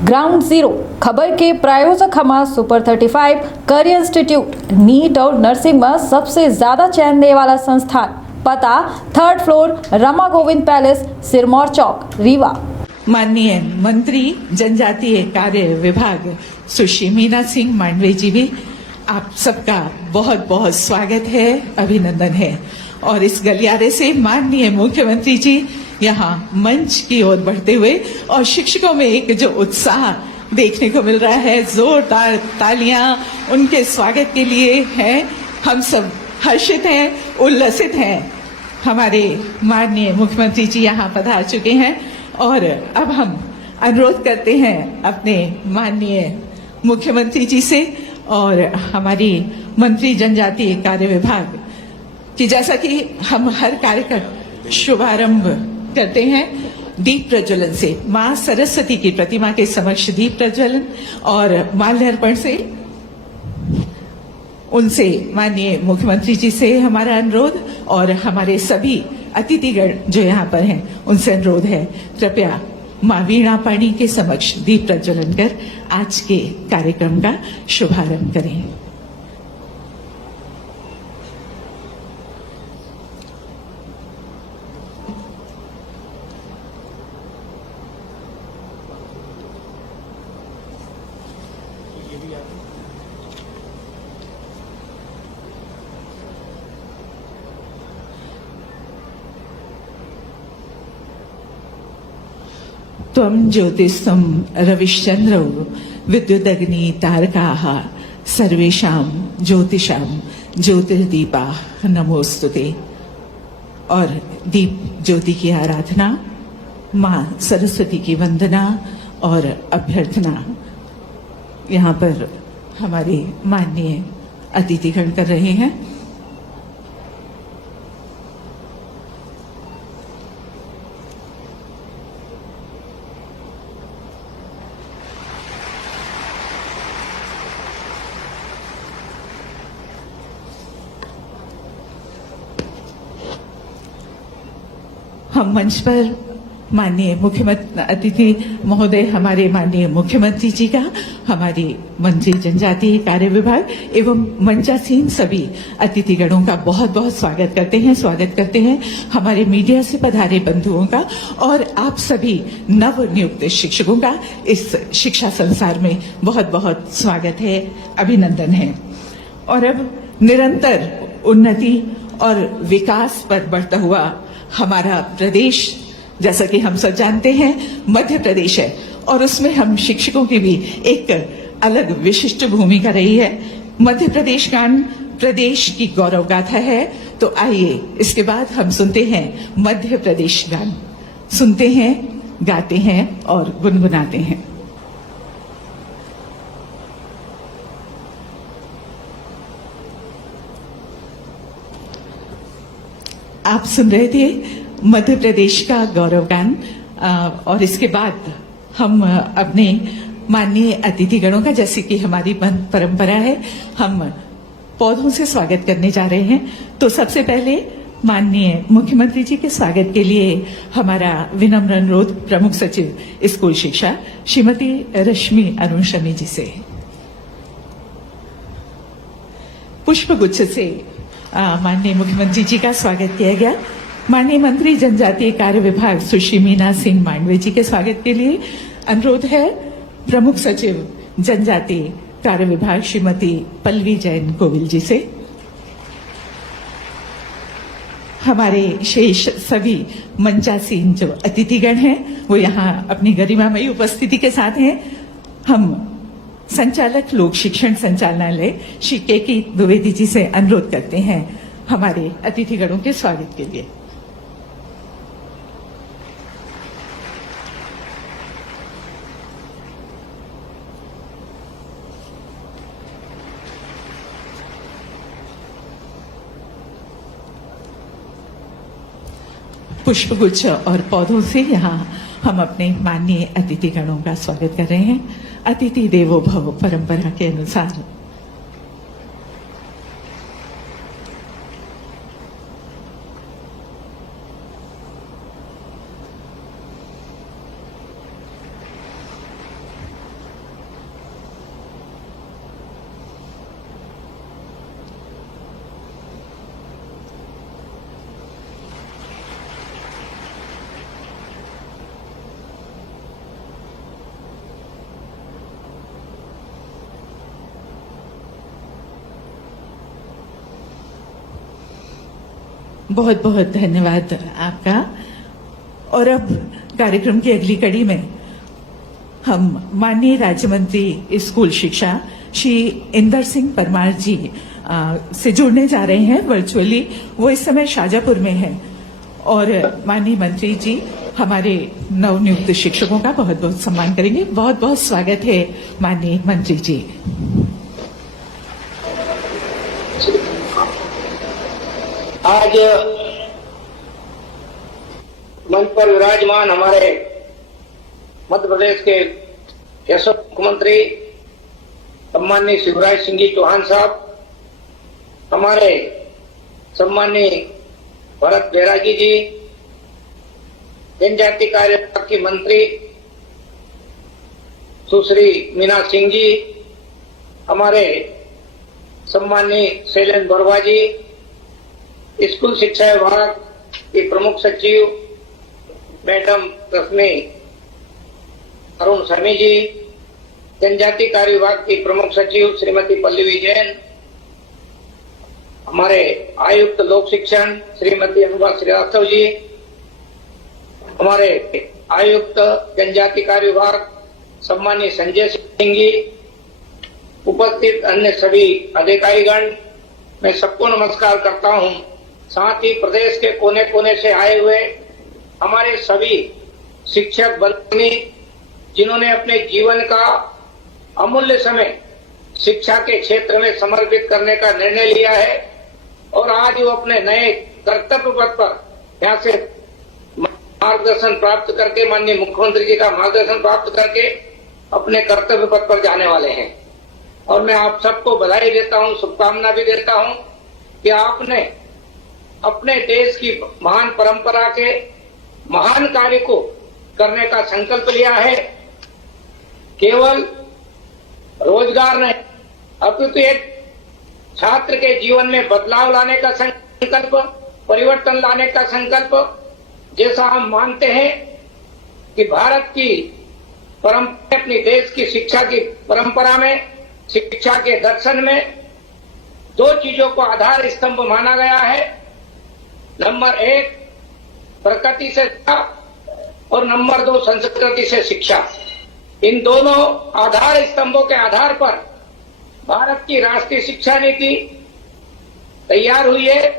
Ground zero खबर के प्रायोजक हमारा सुपर 35 करियर इंस्टीट्यूट नीट और नर्सिंग में सबसे ज्यादा चयन देने वाला संस्थान। पता 3rd floor Rama Govind palace, Sirmaur Chowk, Rewa. माननीय मंत्री जनजातीय कार्य विभाग सुश्री मीना सिंह मांडवे जी भी आप सबका बहुत बहुत स्वागत है, अभिनंदन है। और इस गलियारे से माननीय मुख्यमंत्री जी यहाँ मंच की ओर बढ़ते हुए और शिक्षकों में एक जो उत्साह देखने को मिल रहा है, जोरदार तालियां उनके स्वागत के लिए हैं। हम सब हर्षित हैं, उल्लसित हैं। हमारे माननीय मुख्यमंत्री जी यहाँ पधार चुके हैं और अब हम अनुरोध करते हैं अपने माननीय मुख्यमंत्री जी से और हमारी मंत्री जनजातीय कार्य विभाग कि जैसा कि हम हर कार्य का शुभारंभ करते हैं दीप प्रज्वलन से, मां सरस्वती की प्रतिमा के समक्ष दीप प्रज्वलन और माल्यार्पण से, उनसे माननीय मुख्यमंत्री जी से हमारा अनुरोध और हमारे सभी अतिथिगण जो यहाँ पर हैं उनसे अनुरोध है, कृपया मां वीणा पाणी के समक्ष दीप प्रज्वलन कर आज के कार्यक्रम का शुभारंभ करें। त्वं ज्योतिषं रविश्चंद्रौ विद्युदग्नि तारकाः सर्वेषां ज्योतिषां ज्योतिर्दीपाः नमोस्तुते। और दीप ज्योति की आराधना, मां सरस्वती की वंदना और अभ्यर्थना यहाँ पर हमारे माननीय अतिथिगण कर रहे हैं। हम मंच पर माननीय मुख्यमंत्री अतिथि महोदय हमारे माननीय मुख्यमंत्री जी का, हमारी मंत्री जनजातीय कार्य विभाग एवं मंचासीन सभी अतिथिगणों का बहुत बहुत स्वागत करते हैं हमारे मीडिया से पधारे बंधुओं का और आप सभी नव नियुक्त शिक्षकों का इस शिक्षा संसार में बहुत बहुत स्वागत है, अभिनंदन है। और अब निरंतर उन्नति और विकास पर बढ़ता हुआ हमारा प्रदेश, जैसा कि हम सब जानते हैं, मध्य प्रदेश है और उसमें हम शिक्षकों की भी एक अलग विशिष्ट भूमिका रही है। मध्य प्रदेश गान प्रदेश की गौरव गाथा है, तो आइए इसके बाद हम सुनते हैं मध्य प्रदेश गान, सुनते हैं, गाते हैं और गुनगुनाते हैं। आप सुन रहे थे मध्य प्रदेश का गौरव गान और इसके बाद हम अपने माननीय अतिथिगणों का, जैसे कि हमारी परंपरा है, हम पौधों से स्वागत करने जा रहे हैं। तो सबसे पहले माननीय मुख्यमंत्री जी के स्वागत के लिए हमारा विनम्र अनुरोध प्रमुख सचिव स्कूल शिक्षा श्रीमती रश्मि अरुण शमी जी से। पुष्पगुच्छ से माननीय मुख्यमंत्री जी का स्वागत किया गया। माननीय मंत्री जनजातीय कार्य विभाग सुश्री मीना सिंह मांडवे जी के स्वागत के लिए अनुरोध है प्रमुख सचिव जनजातीय कार्य विभाग श्रीमती पल्लवी जैन गोविल जी से। हमारे शेष सभी मंचासीन जो अतिथिगण हैं वो यहाँ अपनी गरिमामयी उपस्थिति के साथ हैं। हम संचालक लोक शिक्षण संचालनालय श्री के द्विवेदी जी से अनुरोध करते हैं हमारे अतिथिगणों के स्वागत के लिए। पुष्पगुच्छ और पौधों से यहाँ हम अपने माननीय अतिथिगणों का स्वागत कर रहे हैं। अतिथि देवो भव परंपरा के अनुसार बहुत बहुत धन्यवाद आपका। और अब कार्यक्रम की अगली कड़ी में हम माननीय राज्य मंत्री स्कूल शिक्षा श्री इंदर सिंह परमार जी से जुड़ने जा रहे हैं वर्चुअली। वो इस समय शाजापुर में हैं और माननीय मंत्री जी हमारे नवनियुक्त शिक्षकों का बहुत बहुत सम्मान करेंगे। बहुत बहुत स्वागत है माननीय मंत्री जी। आज मंच पर विराजमान हमारे मध्य प्रदेश के यशस्वी मुख्यमंत्री सम्माननीय शिवराज सिंह जी चौहान साहब, हमारे सम्माननीय भरत बैरागी जी, जनजाति कार्य विभाग की मंत्री सुश्री मीना सिंह जी, हमारे सम्माननीय शैलेंद्र बरवा जी, स्कूल शिक्षा विभाग की प्रमुख सचिव मैडम रश्मि अरुण शर्मी जी, जनजाति कार्य विभाग की प्रमुख सचिव श्रीमती पल्लवी जैन, हमारे आयुक्त लोक शिक्षण श्रीमती अनुभा श्रीवास्तव जी, हमारे आयुक्त जनजाति कार्य विभाग सम्माननीय संजय सिंह जी, उपस्थित अन्य सभी अधिकारीगण, मैं सबको नमस्कार करता हूं। साथ ही प्रदेश के कोने कोने से आए हुए हमारे सभी शिक्षक बंधु जिन्होंने अपने जीवन का अमूल्य समय शिक्षा के क्षेत्र में समर्पित करने का निर्णय लिया है और आज वो अपने नए कर्तव्य पथ पर यहाँ से मार्गदर्शन प्राप्त करके, माननीय मुख्यमंत्री जी का मार्गदर्शन प्राप्त करके अपने कर्तव्य पथ पर जाने वाले हैं। और मैं आप सबको बधाई देता हूं, शुभकामना भी देता हूं कि आपने अपने देश की महान परंपरा के महान कार्य को करने का संकल्प लिया है। केवल रोजगार नहीं, अपितु एक छात्र के जीवन में बदलाव लाने का संकल्प, परिवर्तन लाने का संकल्प, जैसा हम मानते हैं कि भारत की परंपरा, अपनी देश की शिक्षा की परंपरा में, शिक्षा के दर्शन में दो चीजों को आधार स्तंभ माना गया है। नंबर 1 प्रकृति से शिक्षा और नंबर 2 संस्कृति से शिक्षा। इन दोनों आधार स्तंभों के आधार पर भारत की राष्ट्रीय शिक्षा नीति तैयार हुई है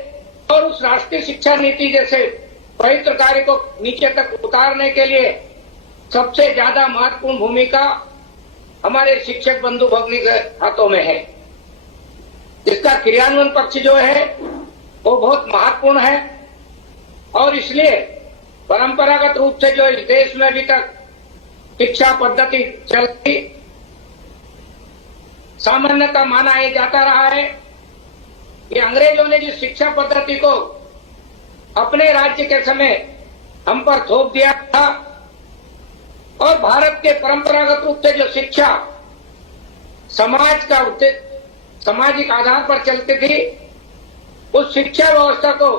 और उस राष्ट्रीय शिक्षा नीति जैसे पवित्र कार्य को नीचे तक उतारने के लिए सबसे ज्यादा महत्वपूर्ण भूमिका हमारे शिक्षक बंधु भगिनी के हाथों में है। इसका क्रियान्वयन पक्ष जो है वो बहुत महत्वपूर्ण है और इसलिए परंपरागत रूप से जो इस देश में अभी तक शिक्षा पद्धति चलती, सामान्यतः माना ये जाता रहा है कि अंग्रेजों ने जिस शिक्षा पद्धति को अपने राज्य के समय हम पर थोप दिया था और भारत के परंपरागत रूप से जो शिक्षा समाज का सामाजिक आधार पर चलती थी, उस शिक्षा व्यवस्था को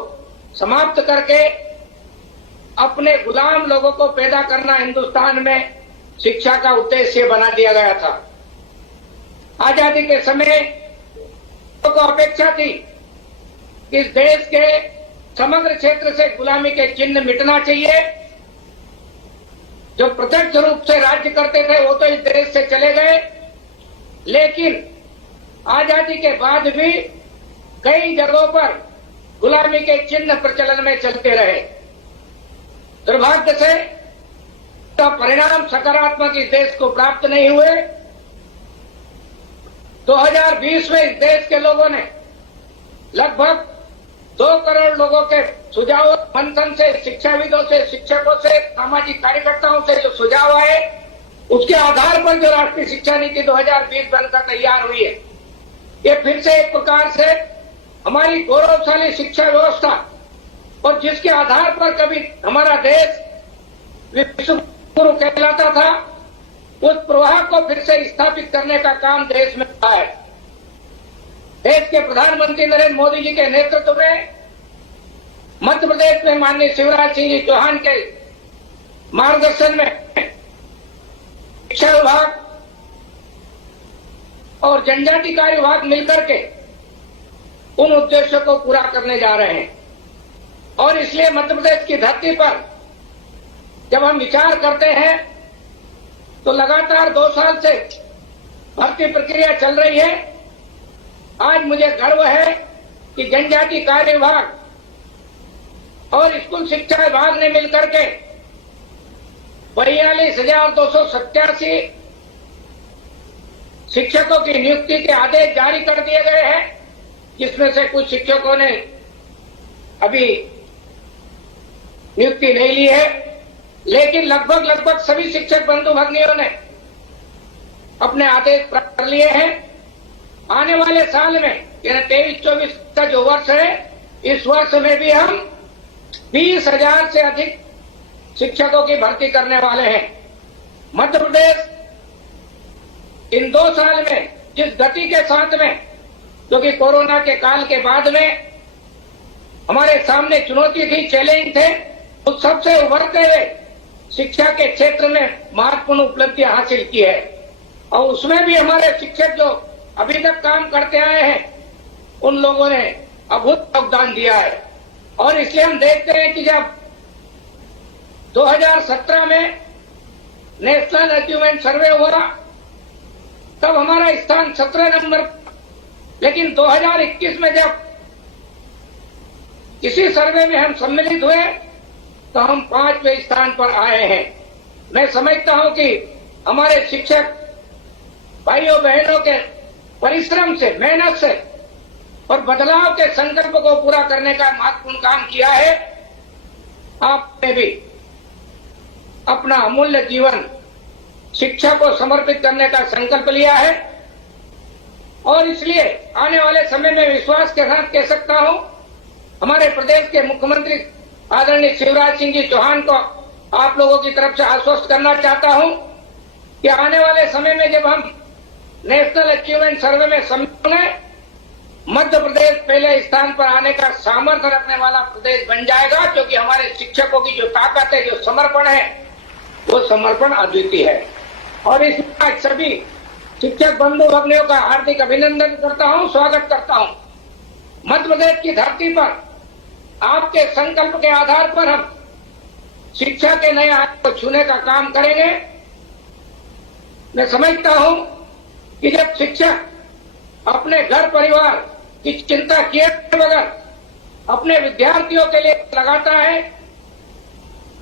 समाप्त करके अपने गुलाम लोगों को पैदा करना हिंदुस्तान में शिक्षा का उद्देश्य बना दिया गया था। आजादी के समय को अपेक्षा थी कि इस देश के समग्र क्षेत्र से गुलामी के चिन्ह मिटना चाहिए। जो प्रत्यक्ष रूप से राज्य करते थे वो तो इस देश से चले गए, लेकिन आजादी के बाद भी कई जगहों पर गुलामी के चिन्ह प्रचलन में चलते रहे। दुर्भाग्य से तो परिणाम सकारात्मक इस देश को प्राप्त नहीं हुए। 2020 में इस देश के लोगों ने लगभग 2 करोड़ लोगों के सुझाव मंथन से, शिक्षाविदों से, शिक्षकों से, सामाजिक कार्यकर्ताओं से जो सुझाव आए, उसके आधार पर जो राष्ट्रीय शिक्षा नीति 2020 बनकर तैयार हुई है, ये फिर से एक प्रकार से हमारी गौरवशाली शिक्षा व्यवस्था और जिसके आधार पर कभी हमारा देश विश्व गुरु कहलाता था, उस प्रवाह को फिर से स्थापित करने का काम देश में हुआ है। देश के प्रधानमंत्री नरेंद्र मोदी जी के नेतृत्व में मध्य प्रदेश में माननीय शिवराज सिंह जी चौहान के मार्गदर्शन में शिक्षा विभाग और जनजाति कार्य विभाग मिलकर के उन उद्देश्यों को पूरा करने जा रहे हैं। और इसलिए मध्य प्रदेश की धरती पर जब हम विचार करते हैं तो लगातार 2 साल से भर्ती प्रक्रिया चल रही है। आज मुझे गर्व है कि जनजाति कार्य विभाग और स्कूल शिक्षा विभाग ने मिलकर के 42,287 शिक्षकों की नियुक्ति के आदेश जारी कर दिए गए हैं, जिसमें से कुछ शिक्षकों ने अभी नियुक्ति नहीं ली है, लेकिन लगभग सभी शिक्षक बंधु भगिनियों ने अपने आदेश प्राप्त कर लिए हैं। आने वाले साल में यानी 23-24 का जो वर्ष है, इस वर्ष में भी हम 20,000 से अधिक शिक्षकों की भर्ती करने वाले हैं। मध्य प्रदेश इन 2 साल में जिस गति के साथ में, क्योंकि कोरोना के काल के बाद में हमारे सामने चुनौती थी, चैलेंज थे, उस सबसे उभरते हुए शिक्षा के क्षेत्र में महत्वपूर्ण उपलब्धियां हासिल की है। और उसमें भी हमारे शिक्षक जो अभी तक काम करते आए हैं, उन लोगों ने अभूतपूर्व योगदान दिया है। और इसलिए हम देखते हैं कि जब 2017 में नेशनल अचीवमेंट सर्वे हुआ तब हमारा स्थान 17 नंबर, लेकिन 2021 में जब इसी सर्वे में हम सम्मिलित हुए तो हम 5वें स्थान पर आए हैं। मैं समझता हूं कि हमारे शिक्षक भाइयों बहनों के परिश्रम से, मेहनत से और बदलाव के संकल्प को पूरा करने का महत्वपूर्ण काम किया है। आपने भी अपना अमूल्य जीवन शिक्षा को समर्पित करने का संकल्प लिया है और इसलिए आने वाले समय में विश्वास के साथ कह सकता हूं, हमारे प्रदेश के मुख्यमंत्री आदरणीय शिवराज सिंह जी चौहान को आप लोगों की तरफ से आश्वस्त करना चाहता हूं कि आने वाले समय में जब हम नेशनल अचीवमेंट सर्वे में सम्मिलित होंगे, मध्य प्रदेश पहले स्थान पर आने का सामर्थ्य रखने वाला प्रदेश बन जाएगा, क्योंकि हमारे शिक्षकों की जो ताकत है, जो समर्पण है, वो समर्पण अद्वितीय है। और इसमें आज सभी शिक्षक बंधु भगिनियों का हार्दिक अभिनंदन करता हूं, स्वागत करता हूं। मध्य प्रदेश की धरती पर आपके संकल्प के आधार पर हम शिक्षा के नए आयाम को छूने का काम करेंगे। मैं समझता हूं कि जब शिक्षक अपने घर परिवार की चिंता किए बगैर अपने विद्यार्थियों के लिए लगाता है,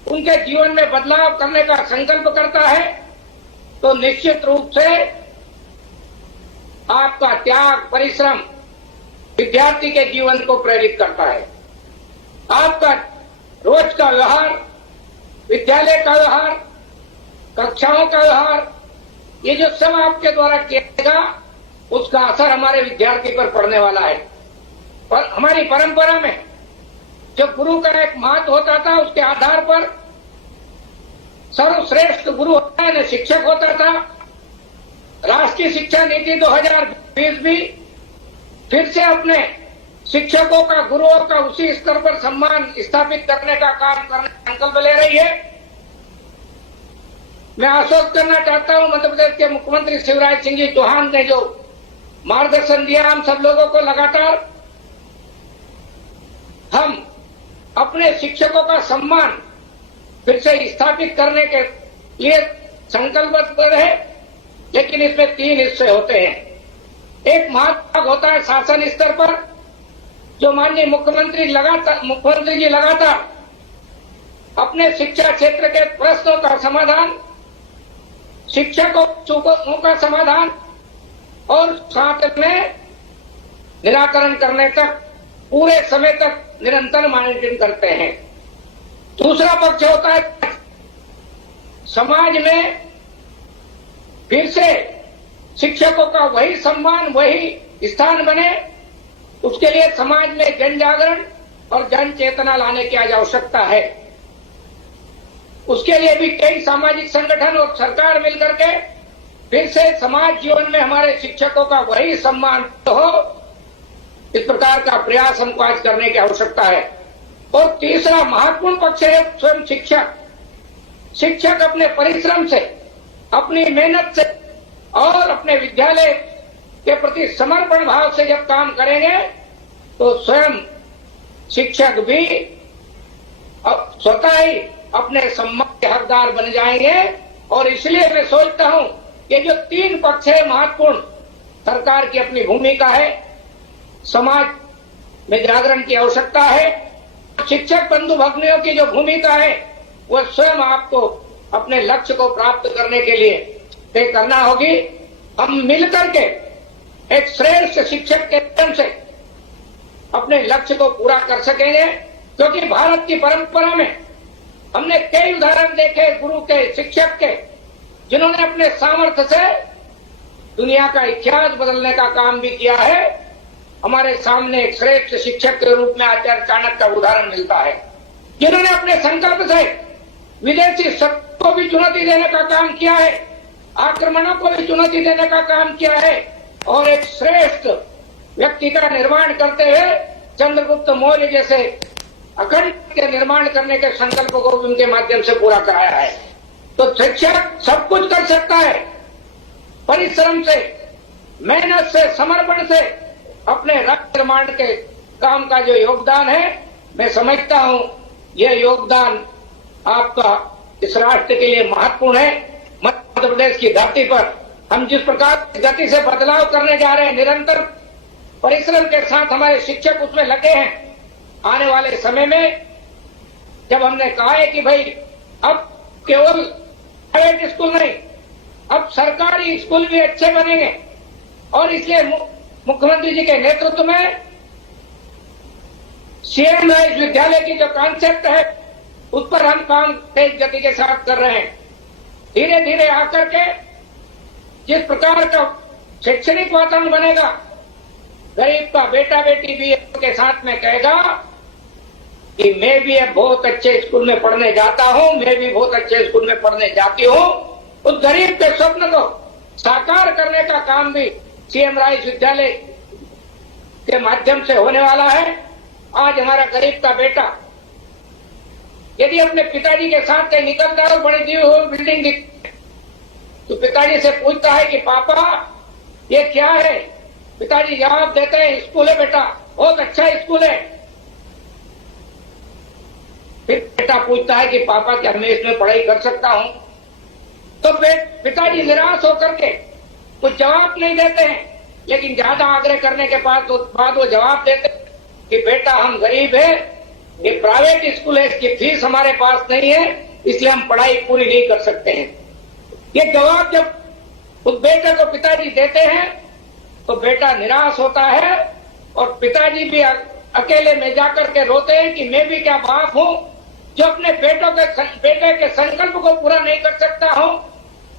उनके जीवन में बदलाव करने का संकल्प करता है, तो निश्चित रूप से आपका त्याग, परिश्रम विद्यार्थी के जीवन को प्रेरित करता है। आपका रोज का व्यवहार, विद्यालय का व्यवहार, कक्षाओं का व्यवहार, ये जो सब आपके द्वारा किया जाएगा, उसका असर हमारे विद्यार्थी पर पड़ने वाला है। पर हमारी परंपरा में जो गुरु का एक महत्व होता था, उसके आधार पर सर्वश्रेष्ठ गुरु होता है, शिक्षक होता था। राष्ट्रीय शिक्षा नीति 2020 भी फिर से अपने शिक्षकों का, गुरुओं का उसी स्तर पर सम्मान स्थापित करने का काम करने का संकल्प ले रही है। मैं आश्वस्त करना चाहता हूं, मध्य प्रदेश के मुख्यमंत्री शिवराज सिंह जी चौहान ने जो मार्गदर्शन दिया हम सब लोगों को, लगातार हम अपने शिक्षकों का सम्मान फिर से स्थापित करने के लिए संकल्पबद्ध रहे। लेकिन इसमें 3 हिस्से होते हैं। एक महत्व होता है शासन स्तर पर, जो माननीय मुख्यमंत्री जी लगातार अपने शिक्षा क्षेत्र के प्रश्नों का समाधान, शिक्षकों चूकों का समाधान और साथ में निराकरण करने तक पूरे समय तक निरंतर मॉनिटरिंग करते हैं। दूसरा पक्ष होता है समाज में फिर से शिक्षकों का वही सम्मान, वही स्थान बने, उसके लिए समाज में जन जागरण और जन चेतना लाने की आज आवश्यकता है। उसके लिए भी कई सामाजिक संगठन और सरकार मिलकर के फिर से समाज जीवन में हमारे शिक्षकों का वही सम्मान हो, इस प्रकार का प्रयास हमको आज करने की आवश्यकता है। और तीसरा महत्वपूर्ण पक्ष है स्वयं शिक्षक। शिक्षक अपने परिश्रम से, अपनी मेहनत से और अपने विद्यालय के प्रति समर्पण भाव से जब काम करेंगे, तो स्वयं शिक्षक भी स्वतः ही अपने सम्मान के हकदार बन जाएंगे। और इसलिए मैं सोचता हूं कि जो 3 पक्ष है महत्वपूर्ण, सरकार की अपनी भूमिका है, समाज में जागरण की आवश्यकता है, शिक्षक बंधु भगिनियों की जो भूमिका है वह स्वयं आपको अपने लक्ष्य को प्राप्त करने के लिए तय करना होगी। हम मिलकर के एक श्रेष्ठ शिक्षक के माध्यम से अपने लक्ष्य को पूरा कर सकेंगे, क्योंकि भारत की परंपरा में हमने कई उदाहरण देखे गुरु के, शिक्षक के, जिन्होंने अपने सामर्थ्य से दुनिया का इतिहास बदलने का काम भी किया है। हमारे सामने एक श्रेष्ठ शिक्षक के रूप में आचार्य चाणक्य का उदाहरण मिलता है, जिन्होंने अपने संकल्प से विदेशी शक्ति को भी चुनौती देने का काम किया है, आक्रमणों को भी चुनौती देने का काम किया है और एक श्रेष्ठ व्यक्ति का निर्माण करते हुए चंद्रगुप्त मौर्य जैसे अखंड के निर्माण करने के संकल्प को उनके माध्यम से पूरा कराया है। तो शिक्षक सब कुछ कर सकता है, परिश्रम से, मेहनत से, समर्पण से अपने राष्ट्र निर्माण के काम का जो योगदान है, मैं समझता हूं यह योगदान आपका इस राष्ट्र के लिए महत्वपूर्ण है। मध्य प्रदेश की धरती पर हम जिस प्रकार गति से बदलाव करने जा रहे हैं, निरंतर परिश्रम के साथ हमारे शिक्षक उसमें लगे हैं। आने वाले समय में जब हमने कहा है कि भाई अब केवल प्राइवेट स्कूल नहीं, अब सरकारी स्कूल भी अच्छे बनेंगे, और इसलिए मुख्यमंत्री जी के नेतृत्व में सीएम राइज विद्यालय की जो कॉन्सेप्ट है उस पर हम काम तेज गति के साथ कर रहे हैं। धीरे धीरे आकर के जिस प्रकार का शैक्षणिक वातावरण बनेगा, गरीब का बेटा बेटी भी के साथ में कहेगा कि मैं भी अब बहुत अच्छे स्कूल में पढ़ने जाता हूं, मैं भी बहुत अच्छे स्कूल में पढ़ने जाती हूं। उस गरीब के स्वप्न को साकार करने का काम भी सीएम राइज विद्यालय के माध्यम से होने वाला है। आज हमारा गरीब का बेटा यदि अपने पिताजी के साथ कहीं निकलता है और बड़ी दी हुई बिल्डिंग दिखती है तो पिताजी से पूछता है कि पापा ये क्या है? पिताजी जवाब देते हैं स्कूल है बेटा, बहुत अच्छा स्कूल है। फिर बेटा पूछता है कि पापा क्या मैं इसमें पढ़ाई कर सकता हूं? तो पिताजी निराश होकर के कुछ जवाब नहीं देते हैं, लेकिन ज्यादा आग्रह करने के बाद वो जवाब देते हैं कि बेटा हम गरीब है, ये प्राइवेट स्कूल है, इसकी फीस हमारे पास नहीं है, इसलिए हम पढ़ाई पूरी नहीं कर सकते हैं। ये जवाब जब उस बेटे को पिताजी देते हैं तो बेटा निराश होता है और पिताजी भी अकेले में जाकर के रोते हैं कि मैं भी क्या बाप हूं जो अपने बेटे के संकल्प को पूरा नहीं कर सकता हूं,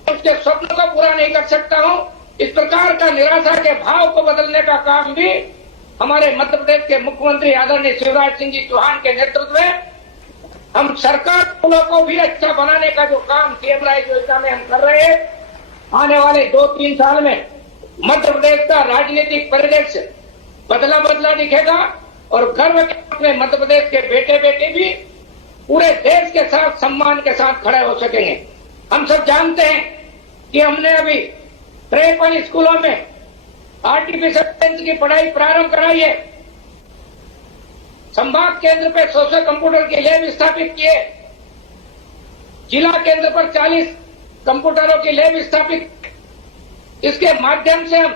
उसके स्वप्न को पूरा नहीं कर सकता हूं। इस प्रकार का निराशा के भाव को बदलने का काम भी हमारे मध्य प्रदेश के मुख्यमंत्री आदरणीय शिवराज सिंह जी चौहान के नेतृत्व में हम सरकार स्कूलों को भी अच्छा बनाने का जो काम सीएम राइज योजना में हम कर रहे हैं। आने वाले 2-3 साल में मध्य प्रदेश का राजनीतिक परिदृश्य बदला दिखेगा और गर्व के अपने मध्य प्रदेश के बेटे बेटी भी पूरे देश के साथ सम्मान के साथ खड़े हो सकेंगे। हम सब जानते हैं कि हमने अभी 53 स्कूलों में आर्टिफिशियल इंटेलिजेंस की पढ़ाई प्रारंभ कराई है। संभाग केंद्र पे 100 कंप्यूटर की लैब स्थापित किए, जिला केंद्र पर 40 कंप्यूटरों की लैब स्थापित। इसके माध्यम से हम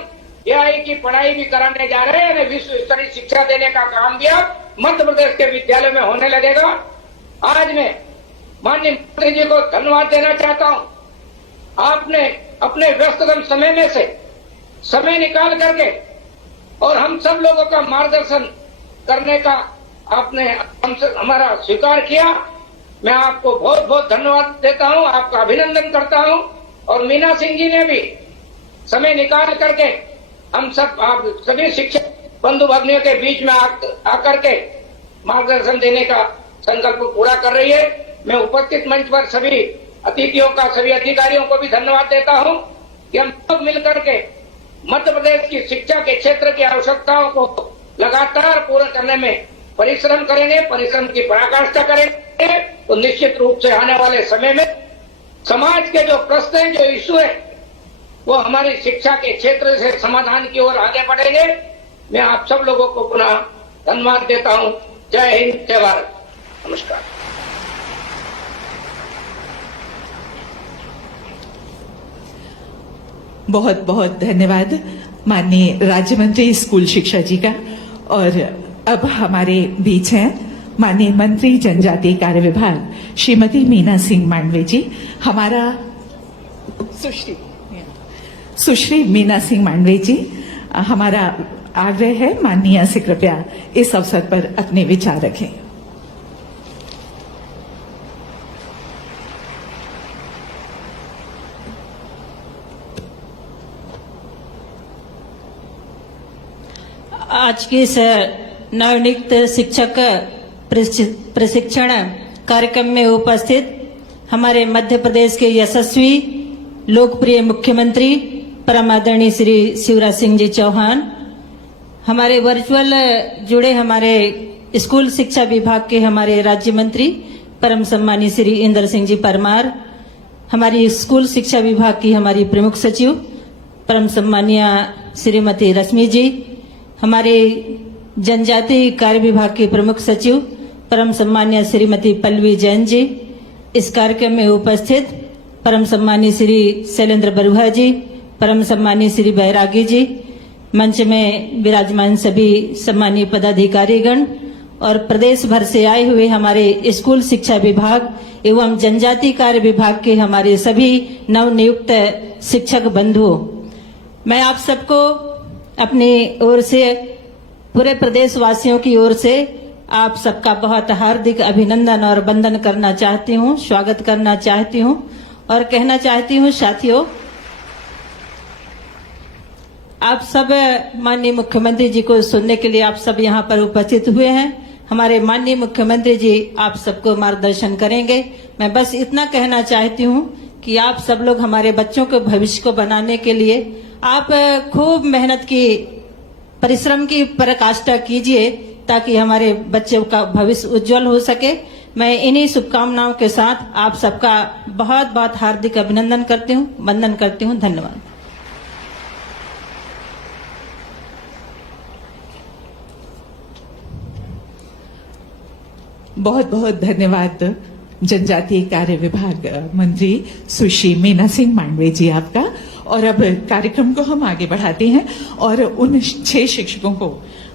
एआई की पढ़ाई भी कराने जा रहे हैं। विश्व स्तरीय शिक्षा देने का काम भी अब मध्य प्रदेश के विद्यालय में होने लगेगा। आज मैं माननीय मंत्री जी को धन्यवाद देना चाहता हूं। आपने अपने व्यस्ततम समय में से समय निकाल करके और हम सब लोगों का मार्गदर्शन करने का आपने हमारा स्वीकार किया। मैं आपको बहुत बहुत धन्यवाद देता हूं, आपका अभिनंदन करता हूं। और मीना सिंह जी ने भी समय निकाल करके हम सब आप सभी शिक्षक बंधु भगिनियों के बीच में आकर के मार्गदर्शन देने का संकल्प पूरा कर रही है। मैं उपस्थित मंच पर सभी अतिथियों का, सभी अधिकारियों को भी धन्यवाद देता हूं कि हम सब मिलकर के मध्य प्रदेश की शिक्षा के क्षेत्र की आवश्यकताओं को लगातार पूरा करने में परिश्रम करेंगे, परिश्रम की पराकाष्ठा करेंगे। तो निश्चित रूप से आने वाले समय में समाज के जो प्रश्न हैं, जो इश्यू है, वो हमारी शिक्षा के क्षेत्र से समाधान की ओर आगे बढ़ेंगे। मैं आप सब लोगों को पुनः धन्यवाद देता हूं। जय हिंद, जय भारत, नमस्कार। बहुत बहुत धन्यवाद माननीय राज्य मंत्री स्कूल शिक्षा जी का। और अब हमारे बीच हैं माननीय मंत्री जनजातीय कार्य विभाग श्रीमती मीना सिंह मांडवे जी। हमारा सुश्री मीना सिंह मांडवे जी, हमारा आग्रह है माननीय से कृपया इस अवसर पर अपने विचार रखें। आज के इस नवनियुक्त शिक्षक प्रशिक्षण कार्यक्रम में उपस्थित हमारे मध्य प्रदेश के यशस्वी लोकप्रिय मुख्यमंत्री परम आदरणीय श्री शिवराज सिंह जी चौहान, हमारे वर्चुअल जुड़े हमारे स्कूल शिक्षा विभाग के हमारे राज्य मंत्री परम सम्मानीय श्री इंद्र सिंह जी परमार, हमारी स्कूल शिक्षा विभाग की हमारी प्रमुख सचिव परम सम्मानीय श्रीमती रश्मि जी, हमारे जनजातीय कार्य विभाग के प्रमुख सचिव परम सम्मानीय श्रीमती पल्लवी जैन जी, इस कार्यक्रम में उपस्थित परम सम्मानीय श्री शैलेंद्र बरुआ जी, परम सम्मानीय श्री बैरागी जी, मंच में विराजमान सभी सम्मानीय पदाधिकारीगण और प्रदेश भर से आए हुए हमारे स्कूल शिक्षा विभाग एवं जनजातीय कार्य विभाग के हमारे सभी नवनियुक्त शिक्षक बंधुओं, मैं आप सबको अपनी ओर से, पूरे प्रदेश वासियों की ओर से आप सबका बहुत हार्दिक अभिनंदन और वंदन करना चाहती हूँ, स्वागत करना चाहती हूँ और कहना चाहती हूँ साथियों, आप सब माननीय मुख्यमंत्री जी को सुनने के लिए आप सब यहाँ पर उपस्थित हुए हैं। हमारे माननीय मुख्यमंत्री जी आप सबको मार्गदर्शन करेंगे। मैं बस इतना कहना चाहती हूँ कि आप सब लोग हमारे बच्चों के भविष्य को बनाने के लिए आप खूब मेहनत की, परिश्रम की पराकाष्ठा कीजिए ताकि हमारे बच्चों का भविष्य उज्जवल हो सके। मैं इन्हीं शुभकामनाओं के साथ आप सबका बहुत बहुत हार्दिक अभिनंदन करती हूँ, वंदन करती हूँ। धन्यवाद। बहुत बहुत धन्यवाद जनजातीय कार्य विभाग मंत्री सुश्री मीना सिंह मांडवे जी आपका। और अब कार्यक्रम को हम आगे बढ़ाते हैं और उन 6 शिक्षकों को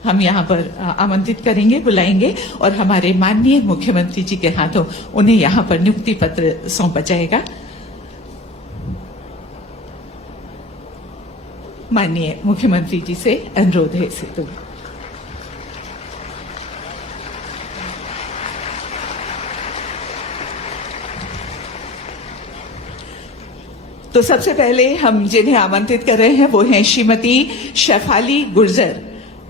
हम यहाँ पर आमंत्रित करेंगे, बुलाएंगे और हमारे माननीय मुख्यमंत्री जी के हाथों उन्हें यहाँ पर नियुक्ति पत्र सौंपा जाएगा। माननीय मुख्यमंत्री जी से अनुरोध है इसे। तो सबसे पहले हम जिन्हें आमंत्रित कर रहे हैं वो हैं श्रीमती शेफाली गुर्जर,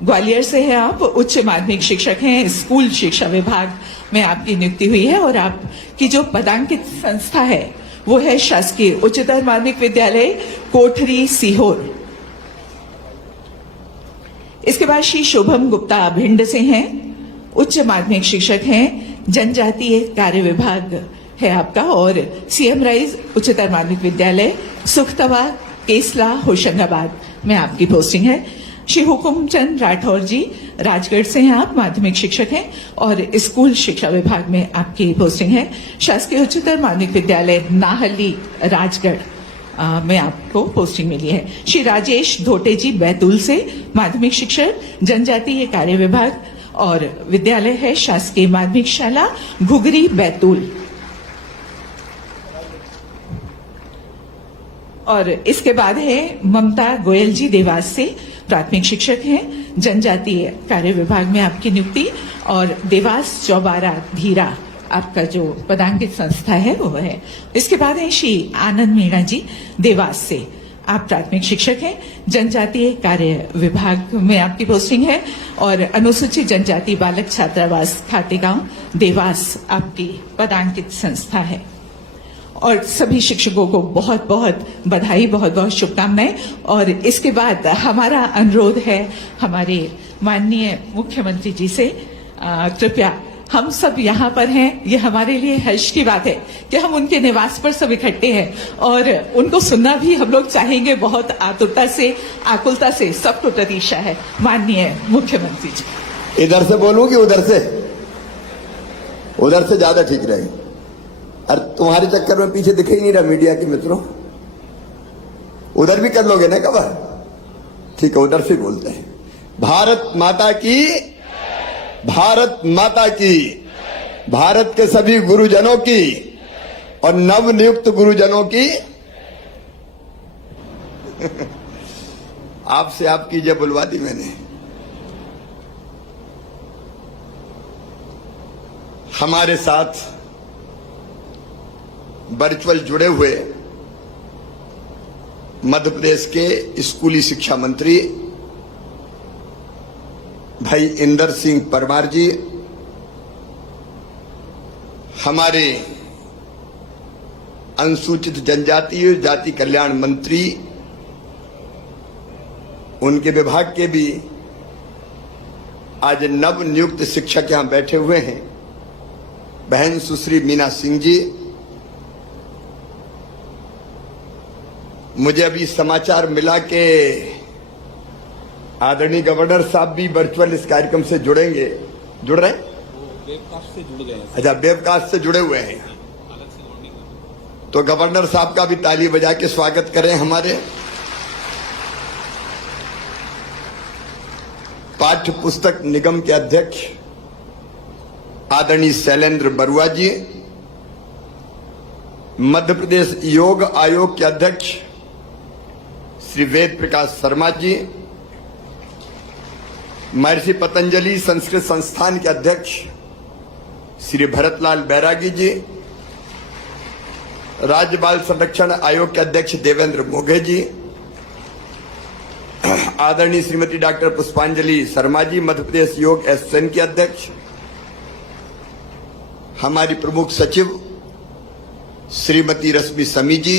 ग्वालियर से है आप, उच्च माध्यमिक शिक्षक हैं, स्कूल शिक्षा विभाग में आपकी नियुक्ति हुई है और आपकी जो पदांकित संस्था है वो है शासकीय उच्चतर माध्यमिक विद्यालय कोठरी सीहोर। इसके बाद श्री शुभम गुप्ता भिंड से हैं, उच्च माध्यमिक शिक्षक हैं, जनजातीय कार्य विभाग है आपका और सीएम राइज उच्चतर माध्यमिक विद्यालय सुखतवा केसला होशंगाबाद में आपकी पोस्टिंग है। श्री हुकुमचंद राठौर जी राजगढ़ से हैं आप, माध्यमिक शिक्षक हैं और स्कूल शिक्षा विभाग में आपकी पोस्टिंग है। शासकीय उच्चतर माध्यमिक विद्यालय नाहली राजगढ़ में आपको पोस्टिंग मिली है। श्री राजेश धोटे जी बैतूल से, माध्यमिक शिक्षक, जनजातीय कार्य विभाग और विद्यालय है शासकीय माध्यमिक शाला घुघरी बैतूल। और इसके बाद है ममता गोयल जी देवास से, प्राथमिक शिक्षक हैं, जनजातीय कार्य विभाग में आपकी नियुक्ति और देवास चौबारा धीरा आपका जो पदांकित संस्था है वो है। इसके बाद है श्री आनंद मीणा जी देवास से, आप प्राथमिक शिक्षक हैं, जनजातीय कार्य विभाग में आपकी पोस्टिंग है और अनुसूचित जनजाति बालक छात्रावास खातेगांव देवास आपकी पदांकित संस्था है। और सभी शिक्षकों को बहुत बहुत बधाई, बहुत बहुत शुभकामनाएं। और इसके बाद हमारा अनुरोध है हमारे माननीय मुख्यमंत्री जी से, कृपया हम सब यहाँ पर हैं, ये हमारे लिए हर्ष की बात है कि हम उनके निवास पर सब इकट्ठे हैं और उनको सुनना भी हम लोग चाहेंगे बहुत आतुरता से, आकुलता से, सबको प्रतीक्षा है। माननीय मुख्यमंत्री जी। इधर से बोलूं कि उधर से? उधर से ज्यादा ठीक रहेगा। अरे तुम्हारे चक्कर में पीछे दिखे ही नहीं रहा मीडिया के मित्रों, उधर भी कर लोगे ना कवर? ठीक है, उधर से बोलते हैं। भारत माता की, भारत माता की, भारत के सभी गुरुजनों की और नवनियुक्त गुरुजनों की आपसे आपकी जय बुलवा दी मैंने। हमारे साथ वर्चुअल जुड़े हुए मध्य प्रदेश के स्कूली शिक्षा मंत्री भाई इंदर सिंह परमार जी, हमारे अनुसूचित जनजाति जाति कल्याण मंत्री, उनके विभाग के भी आज नव नियुक्त शिक्षक यहां बैठे हुए हैं, बहन सुश्री मीना सिंह जी। मुझे अभी समाचार मिला कि आदरणीय गवर्नर साहब भी वर्चुअल इस कार्यक्रम से जुड़ेंगे। जुड़ रहे हैं? वेबकास्ट से जुड़ गए हैं। अच्छा, वेबकास्ट से जुड़े हुए हैं। तो गवर्नर साहब का भी ताली बजा के स्वागत करें। हमारे पाठ्य पुस्तक निगम के अध्यक्ष आदरणीय शैलेंद्र बरुआ जी, मध्य प्रदेश योग आयोग के अध्यक्ष श्री वेद प्रकाश शर्मा जी, महर्षि पतंजलि संस्कृत संस्थान के अध्यक्ष श्री भरतलाल बैरागी जी, राज्य बाल संरक्षण आयोग के अध्यक्ष देवेंद्र मोघे जी, आदरणीय श्रीमती डॉक्टर पुष्पांजलि शर्मा जी, मध्य प्रदेश योग एसोसिएशन के अध्यक्ष, हमारी प्रमुख सचिव श्रीमती रश्मि समी जी,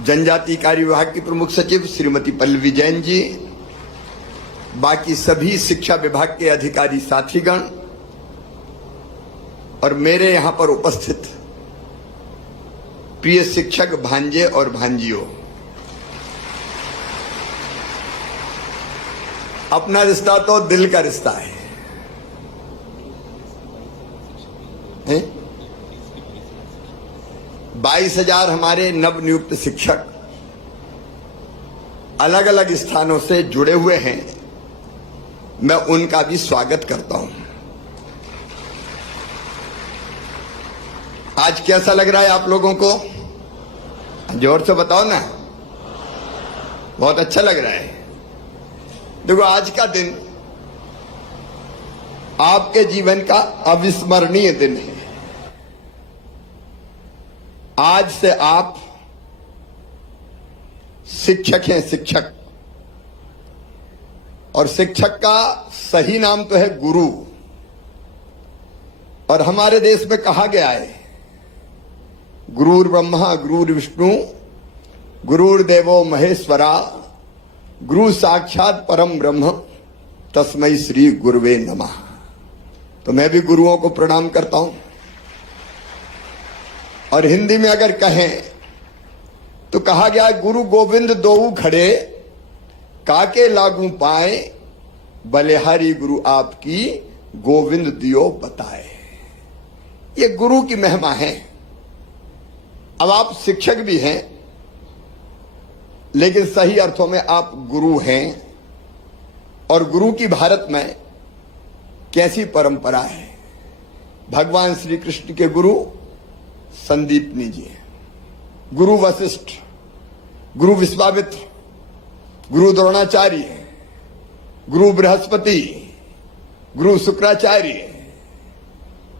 जनजाति कार्य विभाग की प्रमुख सचिव श्रीमती पल्लवी जैन जी, बाकी सभी शिक्षा विभाग के अधिकारी साथीगण और मेरे यहां पर उपस्थित प्रिय शिक्षक भांजे और भांजियों, अपना रिश्ता तो दिल का रिश्ता है? 22,000 हमारे नवनियुक्त शिक्षक अलग अलग स्थानों से जुड़े हुए हैं। मैं उनका भी स्वागत करता हूं। आज कैसा लग रहा है आप लोगों को? जोर से बताओ ना। बहुत अच्छा लग रहा है। देखो, आज का दिन आपके जीवन का अविस्मरणीय दिन है। आज से आप शिक्षक हैं, शिक्षक। और शिक्षक का सही नाम तो है गुरु। और हमारे देश में कहा गया है, गुरुर् ब्रह्मा गुरुर्विष्णु गुरुर्देवो महेश्वरा गुरु साक्षात परम ब्रह्म तस्मै श्री गुरुवे नमः। तो मैं भी गुरुओं को प्रणाम करता हूं। और हिंदी में अगर कहें तो कहा गया, गुरु गोविंद दोऊ खड़े काके लागू पाए, बलिहारी गुरु आपकी गोविंद दियो बताए। ये गुरु की महिमा है। अब आप शिक्षक भी हैं, लेकिन सही अर्थों में आप गुरु हैं। और गुरु की भारत में कैसी परंपरा है। भगवान श्री कृष्ण के गुरु संदीपनी जी हैं, गुरु वशिष्ठ, गुरु विश्वामित्र, गुरु द्रोणाचार्य, गुरु बृहस्पति, गुरु शुक्राचार्य,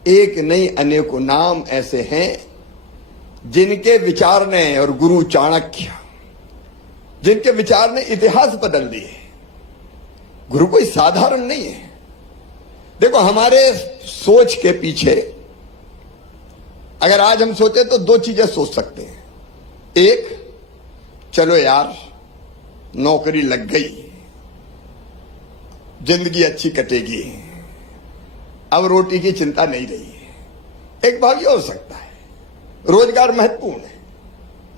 एक नहीं अनेकों नाम ऐसे हैं जिनके विचार ने, और गुरु चाणक्य, जिनके विचार ने इतिहास बदल दिए। गुरु कोई साधारण नहीं है। देखो, हमारे सोच के पीछे अगर आज हम सोचे तो दो चीजें सोच सकते हैं। एक, चलो यार नौकरी लग गई, जिंदगी अच्छी कटेगी, अब रोटी की चिंता नहीं रही है। एक भाग ये हो सकता है, रोजगार महत्वपूर्ण है,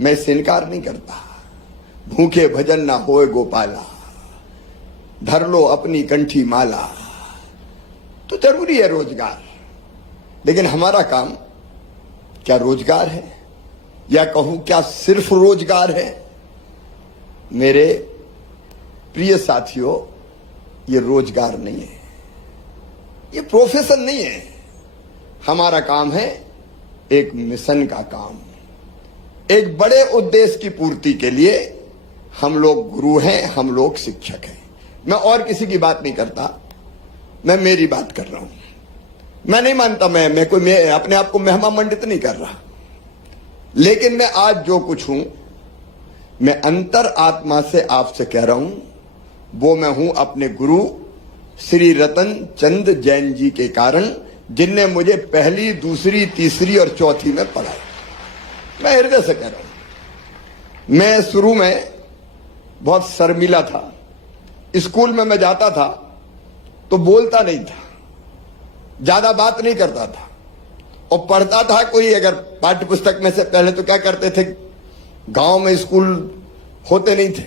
मैं इससे इनकार नहीं करता। भूखे भजन ना होए गोपाला, धर लो अपनी कंठी माला। तो जरूरी है रोजगार, लेकिन हमारा काम क्या रोजगार है? या कहूं क्या सिर्फ रोजगार है? मेरे प्रिय साथियों, ये रोजगार नहीं है, ये प्रोफेशन नहीं है। हमारा काम है एक मिशन का काम, एक बड़े उद्देश्य की पूर्ति के लिए हम लोग गुरु हैं, हम लोग शिक्षक हैं। मैं और किसी की बात नहीं करता, मैं मेरी बात कर रहा हूं। मैं नहीं मानता मैं अपने आप को महिमा मंडित नहीं कर रहा, लेकिन मैं आज जो कुछ हूं, मैं अंतर आत्मा से आपसे कह रहा हूं, वो मैं हूं अपने गुरु श्री रतन चंद जैन जी के कारण, जिनने मुझे पहली, दूसरी, तीसरी और चौथी में पढ़ाया। मैं हृदय से कह रहा हूं। मैं शुरू में बहुत शर्मीला था। स्कूल में मैं जाता था तो बोलता नहीं था, ज्यादा बात नहीं करता था, और पढ़ता था कोई अगर पाठ्य पुस्तक में से। पहले तो क्या करते थे, गांव में स्कूल होते नहीं थे,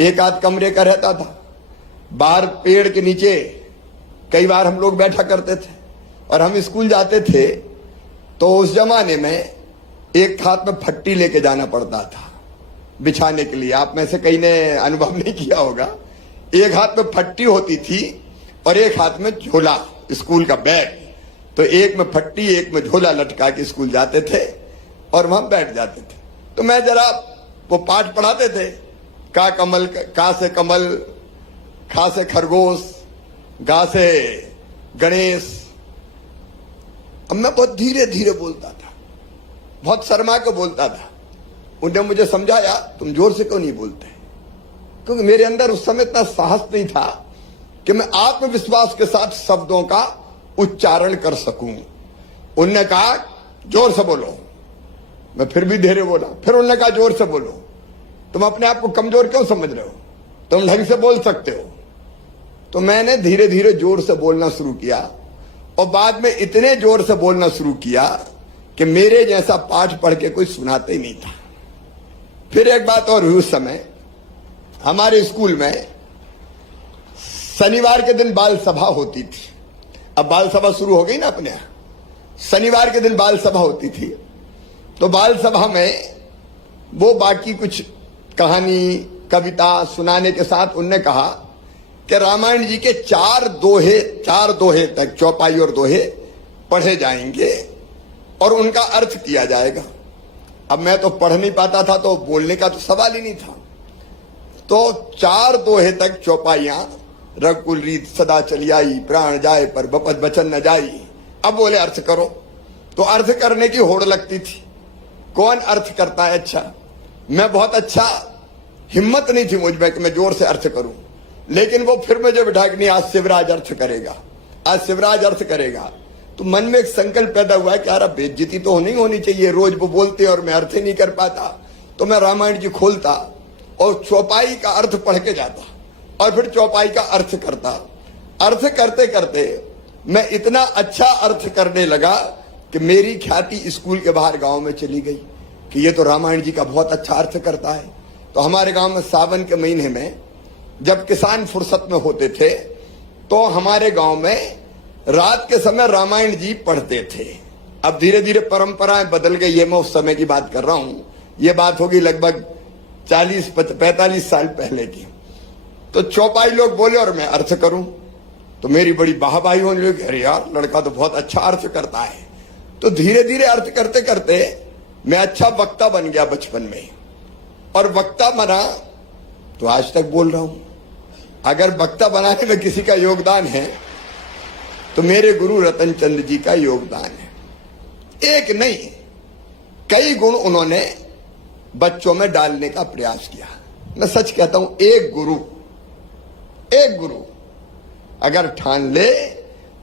एक आध कमरे का रहता था, बाहर पेड़ के नीचे कई बार हम लोग बैठा करते थे। और हम स्कूल जाते थे तो उस जमाने में एक हाथ में फट्टी लेके जाना पड़ता था बिछाने के लिए। आप में से कई ने अनुभव नहीं किया होगा। एक हाथ में फट्टी होती थी और एक हाथ में झोला, स्कूल का बैग। तो एक में फट्टी, एक में झोला लटका के स्कूल जाते थे और वहां बैठ जाते थे। तो मैं जरा वो पाठ पढ़ाते थे, का कमल, का से कमल, खा से खरगोश, गा से गणेश। अब मैं बहुत धीरे धीरे बोलता था, बहुत शर्मा के बोलता था। उन्होंने मुझे समझाया, तुम जोर से क्यों नहीं बोलते? क्योंकि मेरे अंदर उस समय इतना साहस नहीं था कि मैं आत्मविश्वास के साथ शब्दों का उच्चारण कर सकूं। उन्होंने कहा जोर से बोलो, मैं फिर भी धीरे बोला। फिर उन्होंने कहा जोर से बोलो। तुम अपने आप को कमजोर क्यों समझ रहे हो? तुम ढंग से बोल सकते हो। तो मैंने धीरे धीरे जोर से बोलना शुरू किया, और बाद में इतने जोर से बोलना शुरू किया कि मेरे जैसा पाठ पढ़ के कोई सुनाते ही नहीं था। फिर एक बात और हुई, उस समय हमारे स्कूल में शनिवार के दिन बाल सभा होती थी। अब बाल सभा शुरू हो गई ना अपने यहाँ। शनिवार के दिन बाल सभा होती थी। तो बाल सभा में वो बाकी कुछ कहानी, कविता सुनाने के साथ उनने कहा कि रामायण जी के चार दोहे तक, चौपाई और दोहे पढ़े जाएंगे और उनका अर्थ किया जाएगा। अब मैं तो पढ़ नहीं पाता था, तो बोलने का तो सवाल ही नहीं था। तो चार दोहे तक चौपाइयां, रघुकुल रीत सदा चली आई, प्राण जाए पर बपत बचन न जाई। अब बोले अर्थ करो, तो अर्थ करने की होड़ लगती थी। कौन अर्थ करता है अच्छा? मैं बहुत अच्छा, हिम्मत नहीं थी मुझ में कि मैं जोर से अर्थ करूं। लेकिन वो फिर मुझे बिठा के नहीं, आज शिवराज अर्थ करेगा, आज शिवराज अर्थ करेगा। तो मन में एक संकल्प पैदा हुआ कि यार बेइज्जती तो नहीं होनी चाहिए, रोज वो बोलते और मैं अर्थ ही नहीं कर पाता। तो मैं रामायण जी खोलता और चौपाई का अर्थ पढ़ के जाता और फिर चौपाई का अर्थ करता। अर्थ करते करते मैं इतना अच्छा अर्थ करने लगा कि मेरी ख्याति स्कूल के बाहर गांव में चली गई कि ये तो रामायण जी का बहुत अच्छा अर्थ करता है। तो हमारे गांव में सावन के महीने में जब किसान फुर्सत में होते थे तो हमारे गांव में रात के समय रामायण जी पढ़ते थे। अब धीरे धीरे परंपराएं बदल गई, ये मैं उस समय की बात कर रहा हूं। ये बात होगी लगभग 40-45 साल पहले की। तो चौपाई लोग बोले और मैं अर्थ करूं, तो मेरी बड़ी वाहवाही होने लगी, अरे यार लड़का तो बहुत अच्छा अर्थ करता है। तो धीरे धीरे अर्थ करते करते मैं अच्छा वक्ता बन गया बचपन में, और वक्ता बना तो आज तक बोल रहा हूं। अगर वक्ता बनाने में किसी का योगदान है तो मेरे गुरु रतन चंद जी का योगदान है। एक नहीं, कई गुण उन्होंने बच्चों में डालने का प्रयास किया। मैं सच कहता हूं, एक गुरु अगर ठान ले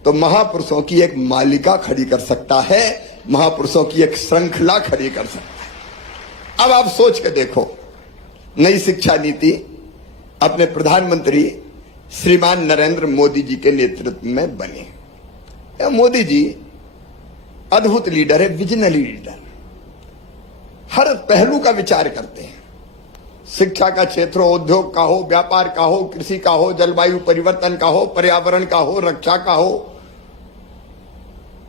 तो महापुरुषों की एक मालिका खड़ी कर सकता है, महापुरुषों की एक श्रृंखला खड़ी कर सकता है। अब आप सोच के देखो, नई शिक्षा नीति अपने प्रधानमंत्री श्रीमान नरेंद्र मोदी जी के नेतृत्व में बनी। मोदी जी अद्भुत लीडर है, विजनरी लीडर, हर पहलू का विचार करते हैं। शिक्षा का क्षेत्र हो, उद्योग का हो, व्यापार का हो, कृषि का हो, जलवायु परिवर्तन का हो, पर्यावरण का हो, रक्षा का हो,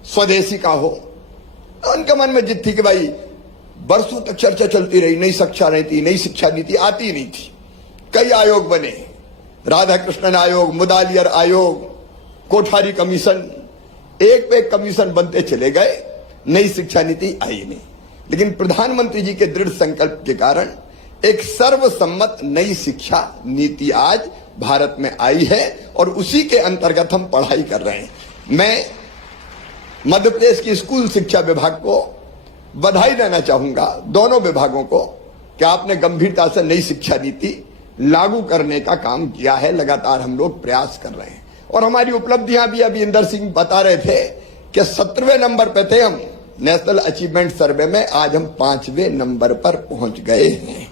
स्वदेशी का हो। उनके मन में जिद थी कि भाई बरसों तक चर्चा चलती रही, नई शिक्षा नीति, नई शिक्षा नीति आती नहीं थी। कई आयोग बने, राधाकृष्णन आयोग, मुदालियर आयोग, कोठारी कमीशन, एक पे एक कमीशन बनते चले गए, नई शिक्षा नीति आई नहीं। लेकिन प्रधानमंत्री जी के दृढ़ संकल्प के कारण एक सर्वसम्मत नई शिक्षा नीति आज भारत में आई है और उसी के अंतर्गत हम पढ़ाई कर रहे हैं। मैं मध्य प्रदेश की स्कूल शिक्षा विभाग को बधाई देना चाहूंगा, दोनों विभागों को, कि आपने गंभीरता से नई शिक्षा नीति लागू करने का काम किया है। लगातार हम लोग प्रयास कर रहे हैं और हमारी उपलब्धियां भी, अभी इंदर सिंह बता रहे थे कि 17वें नंबर पे थे हम नेशनल अचीवमेंट सर्वे में, आज हम 5वें नंबर पर पहुंच गए हैं।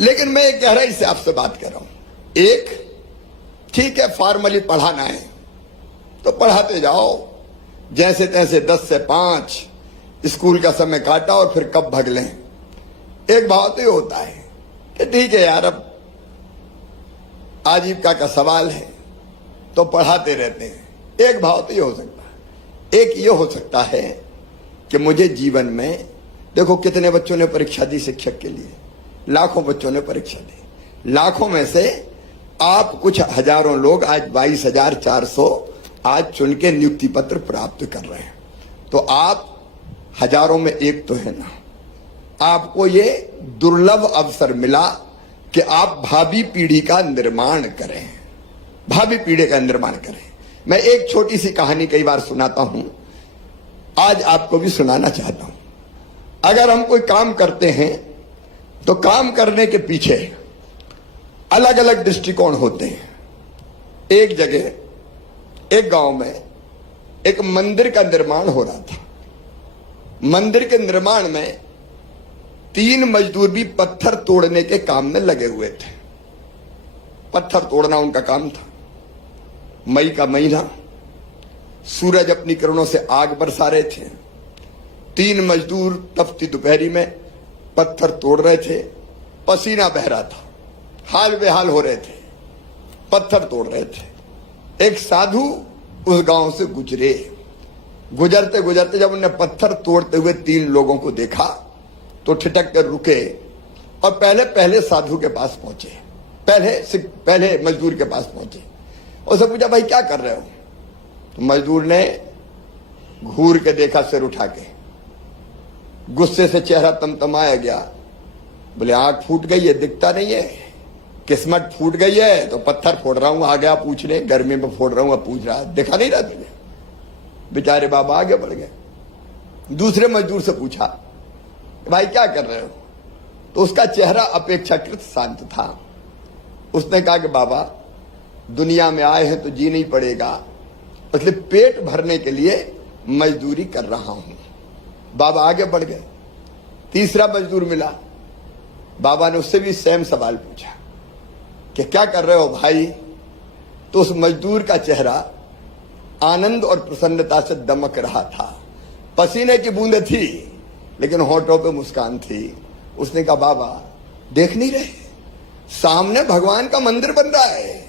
लेकिन मैं एक गहराई से आपसे बात कर रहा हूं। एक, ठीक है, फॉर्मली पढ़ाना है तो पढ़ाते जाओ, जैसे तैसे 10 से 5 स्कूल का समय काटा और फिर कब भग लें। एक भाव तो ये होता है कि ठीक है यार, अब आजीविका का सवाल है तो पढ़ाते रहते हैं। एक भाव तो ये हो सकता है। एक ये हो सकता है कि मुझे जीवन में, देखो कितने बच्चों ने परीक्षा दी शिक्षक के लिए, लाखों बच्चों ने परीक्षा दी। लाखों में से आप कुछ हजारों लोग, आज 22,400 आज चुन के नियुक्ति पत्र प्राप्त कर रहे हैं। तो आप हजारों में एक तो है ना। आपको ये दुर्लभ अवसर मिला कि आप भावी पीढ़ी का निर्माण करें, भावी पीढ़ी का निर्माण करें। मैं एक छोटी सी कहानी कई बार सुनाता हूं, आज आपको भी सुनाना चाहता हूं। अगर हम कोई काम करते हैं तो काम करने के पीछे अलग अलग दृष्टिकोण होते हैं। एक जगह, एक गांव में एक मंदिर का निर्माण हो रहा था। मंदिर के निर्माण में 3 मजदूर भी पत्थर तोड़ने के काम में लगे हुए थे। पत्थर तोड़ना उनका काम था। मई का महीना, सूरज अपनी किरणों से आग बरसा रहे थे। 3 मजदूर तपती दोपहरी में पत्थर तोड़ रहे थे। पसीना बह रहा था, हाल बेहाल हो रहे थे, पत्थर तोड़ रहे थे। एक साधु उस गांव से गुजरे। गुजरते गुजरते जब उन्हें पत्थर तोड़ते हुए 3 लोगों को देखा तो ठिठक कर रुके और पहले साधु के पास पहुंचे, पहले मजदूर के पास पहुंचे। उससे पूछा, भाई क्या कर रहे हो? तो मजदूर ने घूर के देखा, सिर उठा के, गुस्से से चेहरा तमतमाया गया। बोले, आंख फूट गई है, दिखता नहीं है, किस्मत फूट गई है तो पत्थर फोड़ रहा हूं। आ गया पूछने, गर्मी में फोड़ रहा हूं, अब पूछ रहा है, दिखा नहीं रहा तुझे? बेचारे बाबा आगे बढ़ गए। दूसरे मजदूर से पूछा, भाई क्या कर रहे हो? तो उसका चेहरा अपेक्षाकृत शांत था। उसने कहा कि बाबा, दुनिया में आए हैं तो जी नहीं पड़ेगा, इसलिए पेट भरने के लिए मजदूरी कर रहा हूं। बाबा आगे बढ़ गए। तीसरा मजदूर मिला। बाबा ने उससे भी सेम सवाल पूछा कि क्या कर रहे हो भाई? तो उस मजदूर का चेहरा आनंद और प्रसन्नता से दमक रहा था। पसीने की बूंदें थी लेकिन होठों पे मुस्कान थी। उसने कहा, बाबा देख नहीं रहे, सामने भगवान का मंदिर बन रहा है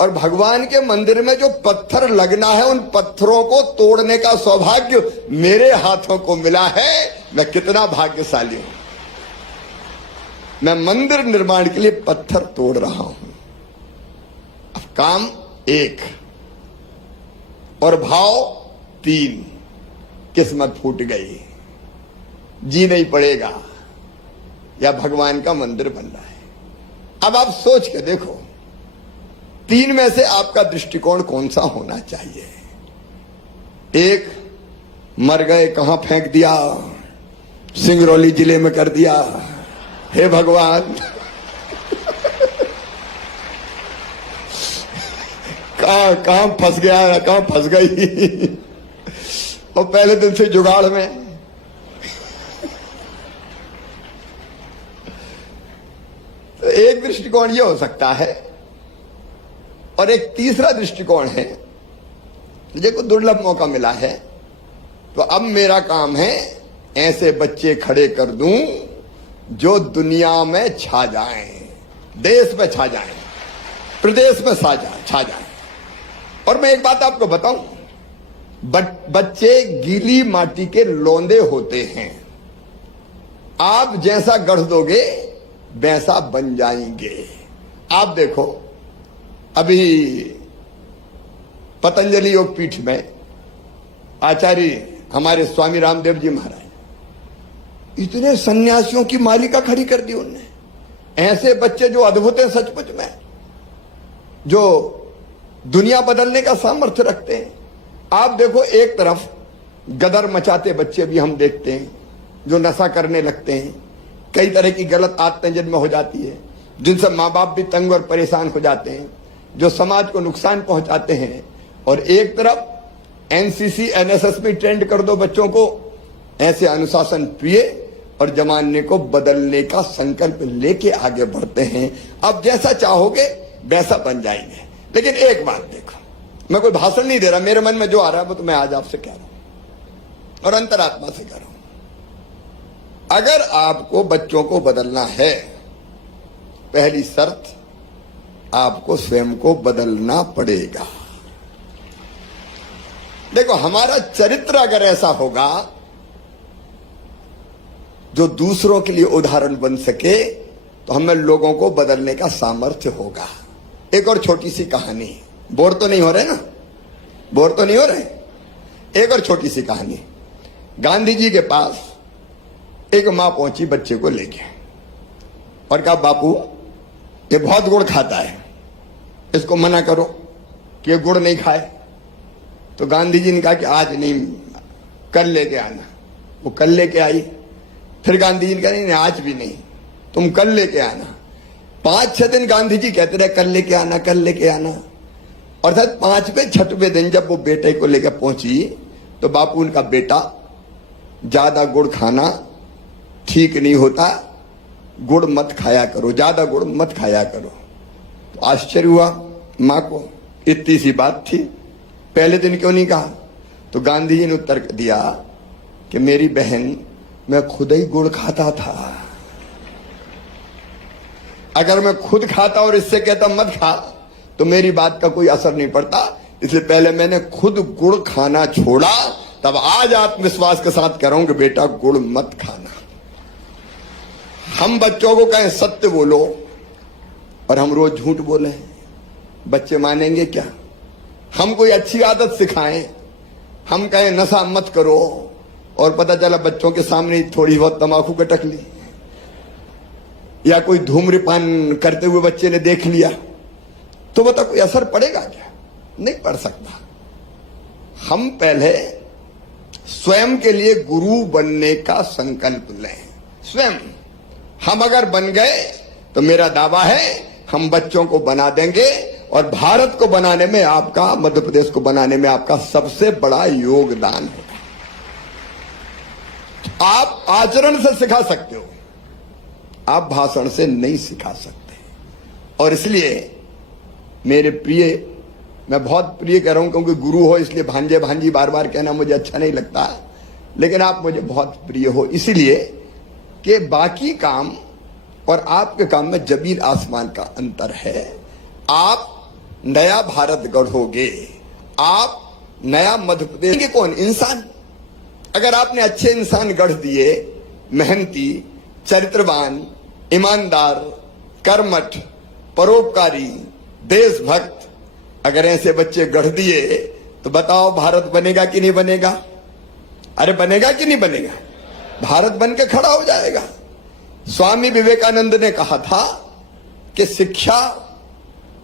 और भगवान के मंदिर में जो पत्थर लगना है, उन पत्थरों को तोड़ने का सौभाग्य मेरे हाथों को मिला है। मैं कितना भाग्यशाली हूं। मैं मंदिर निर्माण के लिए पत्थर तोड़ रहा हूं। अब काम 1 और भाव 3, किस्मत फूट गई, जी नहीं पड़ेगा या भगवान का मंदिर बन रहा है। अब आप सोच के देखो, 3 में से आपका दृष्टिकोण कौन सा होना चाहिए? 1, मर गए, कहां फेंक दिया, सिंगरौली जिले में कर दिया, हे भगवान कहां फंस गया, कहां फंस गई। और पहले दिन से जुगाड़ में। तो एक दृष्टिकोण यह हो सकता है और एक तीसरा दृष्टिकोण है, मुझे को दुर्लभ मौका मिला है तो अब मेरा काम है ऐसे बच्चे खड़े कर दूं जो दुनिया में छा जाएं, देश में छा जाएं, प्रदेश में छा जाएं। और मैं एक बात आपको बताऊं, बच्चे गीली माटी के लौंदे होते हैं। आप जैसा गढ़ दोगे वैसा बन जाएंगे। आप देखो, अभी पतंजलि योग पीठ में आचार्य हमारे स्वामी रामदेव जी महाराज, इतने सन्यासियों की मालिका खड़ी कर दी उनने। ऐसे बच्चे जो अद्भुत हैं सचमुच में, जो दुनिया बदलने का सामर्थ्य रखते हैं। आप देखो, एक तरफ गदर मचाते बच्चे भी हम देखते हैं जो नशा करने लगते हैं, कई तरह की गलत आदतें जिनमें हो जाती है, जिनसे माँ बाप भी तंग और परेशान हो जाते हैं, जो समाज को नुकसान पहुंचाते हैं। और एक तरफ एनसीसी एनएसएस में ट्रेंड कर दो बच्चों को, ऐसे अनुशासन प्रिय और जमाने को बदलने का संकल्प लेके आगे बढ़ते हैं। अब जैसा चाहोगे वैसा बन जाएंगे। लेकिन एक बात देखो, मैं कोई भाषण नहीं दे रहा, मेरे मन में जो आ रहा है वो तो मैं आज आपसे कह रहा हूं और अंतरात्मा से कह रहा हूं। अगर आपको बच्चों को बदलना है, पहली शर्त आपको स्वयं को बदलना पड़ेगा। देखो, हमारा चरित्र अगर ऐसा होगा जो दूसरों के लिए उदाहरण बन सके, तो हमें लोगों को बदलने का सामर्थ्य होगा। एक और छोटी सी कहानी, बोर तो नहीं हो रहे ना, बोर तो नहीं हो रहे। एक और छोटी सी कहानी, गांधी जी के पास एक मां पहुंची बच्चे को लेके और कहा, बापू ये बहुत गुड़ खाता है, इसको मना करो कि ये गुड़ नहीं खाए। तो गांधी जी ने कहा कि आज नहीं, कल लेके आना। वो कल लेके आई। फिर गांधी जी ने कहा, नहीं आज भी नहीं, तुम कल लेके आना। 5-6 दिन गांधी जी कहते रहे कल लेके आना, कल लेके आना। और शायद 5वें 6वें दिन जब वो बेटे को लेकर पहुंची तो बापू उनका, बेटा ज्यादा गुड़ खाना ठीक नहीं होता, गुड़ मत खाया करो, ज्यादा गुड़ मत खाया करो। तो आश्चर्य हुआ मां को, इतनी सी बात थी, पहले दिन क्यों नहीं कहा? तो गांधी जी ने उत्तर दिया कि मेरी बहन, मैं खुद ही गुड़ खाता था। अगर मैं खुद खाता और इससे कहता मत खा तो मेरी बात का कोई असर नहीं पड़ता, इसलिए पहले मैंने खुद गुड़ खाना छोड़ा, तब आज आत्मविश्वास के साथ कह रहा हूं कि बेटा गुड़ मत खाना। हम बच्चों को कहें सत्य बोलो और हम रोज झूठ बोले, बच्चे मानेंगे क्या? हम कोई अच्छी आदत सिखाएं, हम कहें नशा मत करो और पता चला बच्चों के सामने थोड़ी बहुत तंबाकू कटक ली, या कोई धूम्रपान करते हुए बच्चे ने देख लिया, तो बता कोई असर पड़ेगा क्या? नहीं पड़ सकता। हम पहले स्वयं के लिए गुरु बनने का संकल्प लें। स्वयं हम अगर बन गए तो मेरा दावा है हम बच्चों को बना देंगे और भारत को बनाने में आपका, मध्य प्रदेश को बनाने में आपका सबसे बड़ा योगदान होगा। आप आचरण से सिखा सकते हो, आप भाषण से नहीं सिखा सकते। और इसलिए मेरे प्रिय, मैं बहुत प्रिय कह रहा हूं क्योंकि गुरु हो इसलिए भांजे भांजी बार बार कहना मुझे अच्छा नहीं लगता, लेकिन आप मुझे बहुत प्रिय हो इसलिए कि बाकी काम और आपके काम में जमीन आसमान का अंतर है। आप नया भारत गढ़ोगे, आप नया मध्य प्रदेश के कौन इंसान, अगर आपने अच्छे इंसान गढ़ दिए, मेहनती, चरित्रवान, ईमानदार, कर्मठ, परोपकारी, देशभक्त, अगर ऐसे बच्चे गढ़ दिए तो बताओ भारत बनेगा कि नहीं बनेगा? अरे बनेगा कि नहीं बनेगा? भारत बन के खड़ा हो जाएगा। स्वामी विवेकानंद ने कहा था कि शिक्षा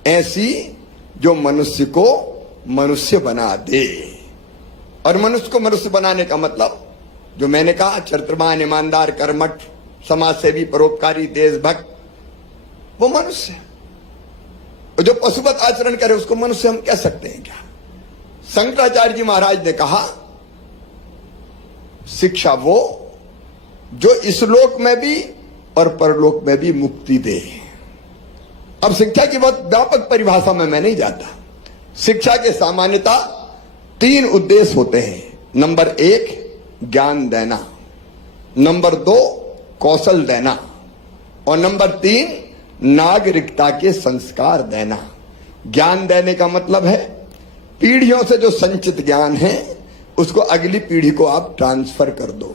ऐसी जो मनुष्य को मनुष्य बना दे, और मनुष्य को मनुष्य बनाने का मतलब जो मैंने कहा, चरित्रवान, ईमानदार, कर्मठ, समाजसेवी, परोपकारी, देशभक्त, वो मनुष्य है। जो पशुवत आचरण करे उसको मनुष्य हम कह सकते हैं क्या? शंकराचार्य जी महाराज ने कहा शिक्षा वो जो इस लोक में भी और परलोक में भी मुक्ति दे। अब शिक्षा की बहुत व्यापक परिभाषा में मैं नहीं जाता। शिक्षा के सामान्यता 3 उद्देश्य होते हैं। नंबर 1 ज्ञान देना, नंबर 2 कौशल देना, और नंबर 3 नागरिकता के संस्कार देना। ज्ञान देने का मतलब है पीढ़ियों से जो संचित ज्ञान है उसको अगली पीढ़ी को आप ट्रांसफर कर दो।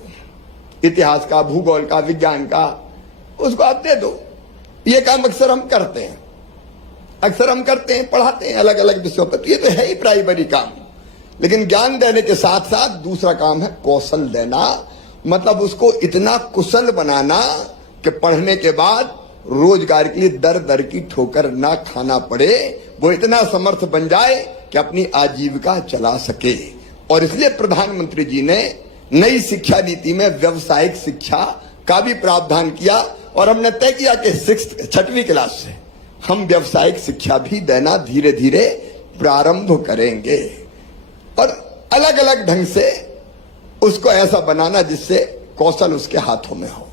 इतिहास का, भूगोल का, विज्ञान का, उसको आप दे दो। ये काम अक्सर हम करते हैं, पढ़ाते हैं अलग अलग विषयों पर। ये तो है ही प्राइमरी काम। लेकिन ज्ञान देने के साथ साथ दूसरा काम है कौशल देना, मतलब उसको इतना कुशल बनाना कि पढ़ने के बाद रोजगार के लिए दर दर की ठोकर ना खाना पड़े, वो इतना समर्थ बन जाए कि अपनी आजीविका चला सके। और इसलिए प्रधानमंत्री जी ने नई शिक्षा नीति में व्यवसायिक शिक्षा का भी प्रावधान किया और हमने तय किया कि 6वीं क्लास से हम व्यवसायिक शिक्षा भी देना धीरे धीरे प्रारंभ करेंगे और अलग अलग ढंग से उसको ऐसा बनाना जिससे कौशल उसके हाथों में हो।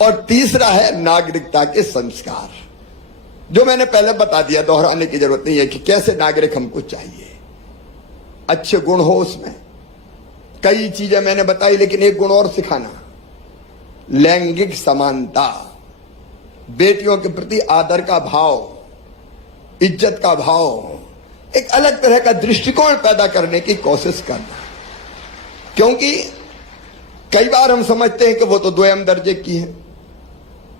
और तीसरा है नागरिकता के संस्कार, जो मैंने पहले बता दिया, दोहराने की जरूरत नहीं है कि कैसे नागरिक हमको चाहिए। अच्छे गुण हो उसमें, कई चीजें मैंने बताई, लेकिन एक गुण और सिखाना, लैंगिक समानता, बेटियों के प्रति आदर का भाव, इज्जत का भाव, एक अलग तरह का दृष्टिकोण पैदा करने की कोशिश करना। क्योंकि कई बार हम समझते हैं कि वो तो द्वयम दर्जे की है।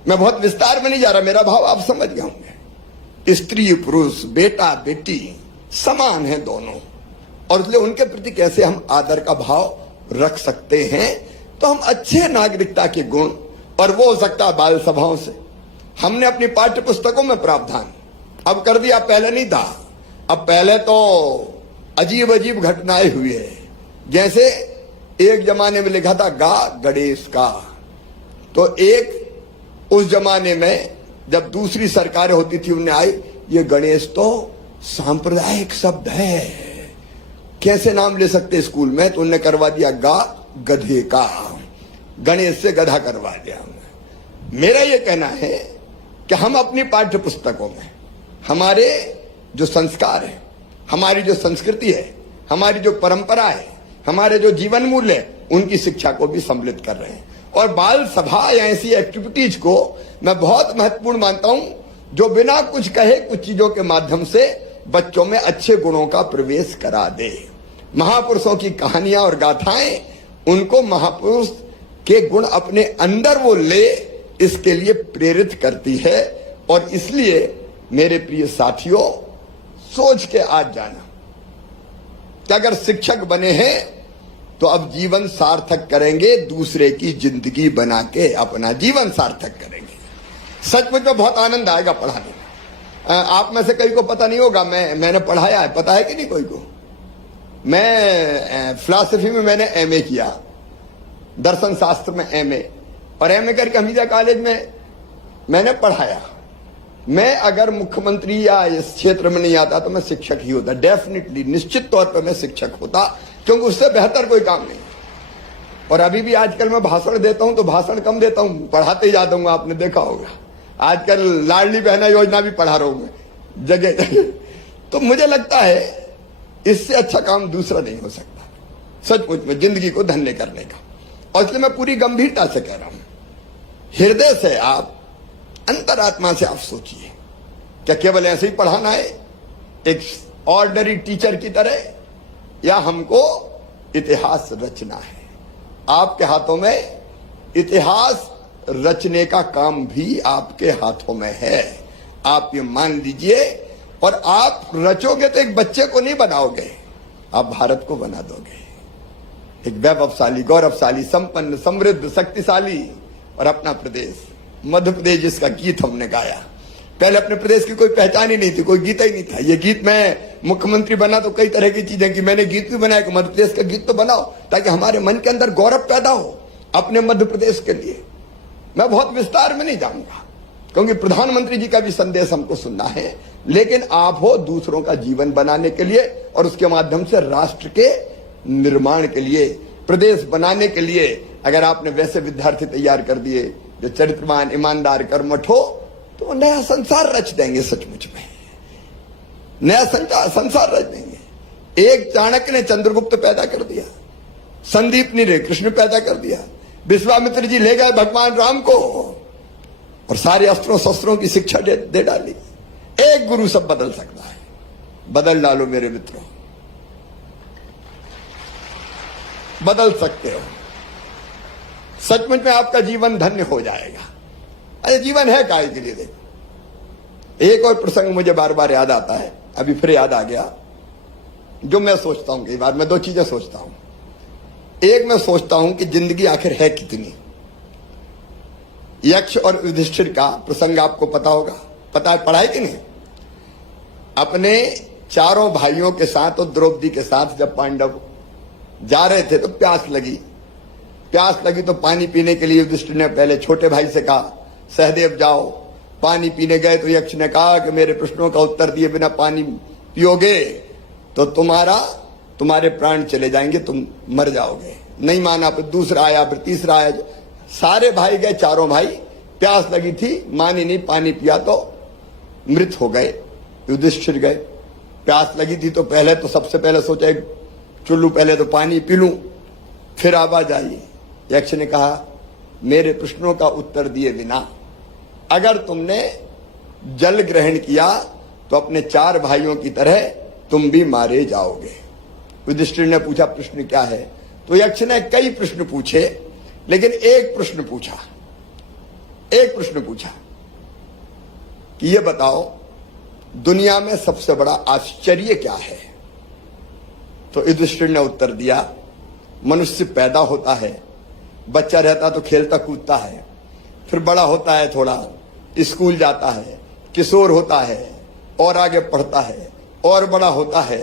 मैं बहुत विस्तार में नहीं जा रहा, मेरा भाव आप समझ गए होंगे। स्त्री पुरुष, बेटा बेटी समान है दोनों, और इसलिए उनके प्रति कैसे हम आदर का भाव रख सकते हैं। तो हम अच्छे नागरिकता के गुण, और वो हो सकता है बाल सभाओं से। हमने अपनी पाठ्य पुस्तकों में प्रावधान अब कर दिया, पहले नहीं था। अब पहले तो अजीब अजीब घटनाएं हुई है। जैसे एक जमाने में लिखा था गा गणेश का, तो एक उस जमाने में जब दूसरी सरकारें होती थी उन्हें आई, ये गणेश तो सांप्रदायिक शब्द है, कैसे नाम ले सकते स्कूल में, तो उन्हें करवा दिया गा गधे का, गणेश से गधा करवा दिया। मेरा ये कहना है कि हम अपनी पाठ्य पुस्तकों में हमारे जो संस्कार है, हमारी जो संस्कृति है, हमारी जो परंपरा है, हमारे जो जीवन मूल्य है, उनकी शिक्षा को भी सम्मिलित कर रहे हैं। और बाल सभा या ऐसी एक्टिविटीज को मैं बहुत महत्वपूर्ण मानता हूं, जो बिना कुछ कहे कुछ चीजों के माध्यम से बच्चों में अच्छे गुणों का प्रवेश करा दे। महापुरुषों की कहानियां और गाथाएं उनको महापुरुष के गुण अपने अंदर वो ले, इसके लिए प्रेरित करती है। और इसलिए मेरे प्रिय साथियों, सोच के आज जाना कि अगर शिक्षक बने हैं तो अब जीवन सार्थक करेंगे, दूसरे की जिंदगी बना के अपना जीवन सार्थक करेंगे। सचमुच में बहुत आनंद आएगा पढ़ाने में। आप में से कई को पता नहीं होगा, मैंने पढ़ाया है, पता है कि नहीं कोई को? मैं फिलॉसफी में मैंने एमए किया, दर्शन शास्त्र में एमए, और एमए करके हमीदा कॉलेज में मैंने पढ़ाया। मैं अगर मुख्यमंत्री या इस क्षेत्र में नहीं आता तो मैं शिक्षक ही होता, डेफिनेटली, निश्चित तौर पर मैं शिक्षक होता, क्योंकि उससे बेहतर कोई काम नहीं। और अभी भी आजकल मैं भाषण देता हूं तो भाषण कम देता हूं, पढ़ाते ही जाता हूं। आपने देखा होगा आजकल लाडली बहना योजना भी पढ़ा रहा हूं मैं जगह जगह। तो मुझे लगता है इससे अच्छा काम दूसरा नहीं हो सकता, सचमुच में जिंदगी को धन्य करने का। और इसलिए मैं पूरी गंभीरता से कह रहा हूं, हृदय से आप, अंतरात्मा से आप सोचिए, क्या केवल ऐसे ही पढ़ाना है एक ऑर्डिनरी टीचर की तरह, या हमको इतिहास रचना है? आपके हाथों में इतिहास रचने का काम भी आपके हाथों में है, आप ये मान लीजिए। और आप रचोगे तो एक बच्चे को नहीं बनाओगे, आप भारत को बना दोगे, एक वैभवशाली, गौरवशाली, संपन्न, समृद्ध, शक्तिशाली। और अपना प्रदेश मध्य प्रदेश, जिसका गीत हमने गाया, पहले अपने प्रदेश की कोई पहचान ही नहीं थी, कोई गीत ही नहीं था। ये गीत, मैं मुख्यमंत्री बना तो कई तरह की चीजें की, मैंने गीत भी बनाया कि मध्य प्रदेश का गीत तो बनाओ, ताकि हमारे मन के अंदर गौरव पैदा हो अपने मध्य प्रदेश के लिए। मैं बहुत विस्तार में नहीं जाऊंगा, क्योंकि प्रधानमंत्री जी का भी संदेश हमको सुनना है, लेकिन आप हो दूसरों का जीवन बनाने के लिए और उसके माध्यम से राष्ट्र के निर्माण के लिए, प्रदेश बनाने के लिए। अगर आपने वैसे विद्यार्थी तैयार कर दिए जो चरित्रवान, ईमानदार, कर्मठ हो, तो नया संसार रच देंगे, सचमुच में नया संसार रच देंगे। एक चाणक्य ने चंद्रगुप्त पैदा कर दिया, संदीप ने कृष्ण पैदा कर दिया, विश्वामित्र जी ले गए भगवान राम को और सारे अस्त्रों शस्त्रों की शिक्षा दे डाली। एक गुरु सब बदल सकता है, बदल डालो मेरे मित्रों, बदल सकते हो। सचमुच में आपका जीवन धन्य हो जाएगा। अरे जीवन है काय के लिए? देखो, एक और प्रसंग मुझे बार बार याद आता है, अभी फिर याद आ गया, जो मैं सोचता हूं कई बार। मैं दो चीजें सोचता हूं। एक, मैं सोचता हूं कि जिंदगी आखिर है कितनी। यक्ष और युधिष्ठिर का प्रसंग आपको पता होगा, पता है, पढ़ा है कि नहीं? अपने चारों भाइयों के साथ और द्रौपदी के साथ जब पांडव जा रहे थे तो प्यास लगी तो पानी पीने के लिए युधिष्ठिर ने पहले छोटे भाई से कहा, सहदेव जाओ। पानी पीने गए तो यक्ष ने कहा कि मेरे प्रश्नों का उत्तर दिए बिना पानी पियोगे तो तुम्हारे प्राण चले जाएंगे, तुम मर जाओगे। नहीं माना, फिर दूसरा आया, फिर तीसरा आया। सारे भाई गए, चारों भाई, प्यास लगी थी, मानी नहीं, पानी पिया तो मृत हो गए। युधिष्ठिर गए, प्यास लगी थी तो पहले तो सबसे पहले सोचा चुल्लू पहले तो पानी पी लूं, फिर आवाज आई, यक्ष ने कहा मेरे प्रश्नों का उत्तर दिए बिना अगर तुमने जल ग्रहण किया तो अपने चार भाइयों की तरह तुम भी मारे जाओगे। युधिष्ठिर ने पूछा प्रश्न क्या है? तो यक्ष ने कई प्रश्न पूछे, लेकिन एक प्रश्न पूछा कि ये बताओ दुनिया में सबसे बड़ा आश्चर्य क्या है? तो युधिष्ठिर ने उत्तर दिया, मनुष्य पैदा होता है, बच्चा रहता तो खेलता कूदता है, फिर बड़ा होता है, थोड़ा स्कूल जाता है, किशोर होता है, और आगे पढ़ता है, और बड़ा होता है,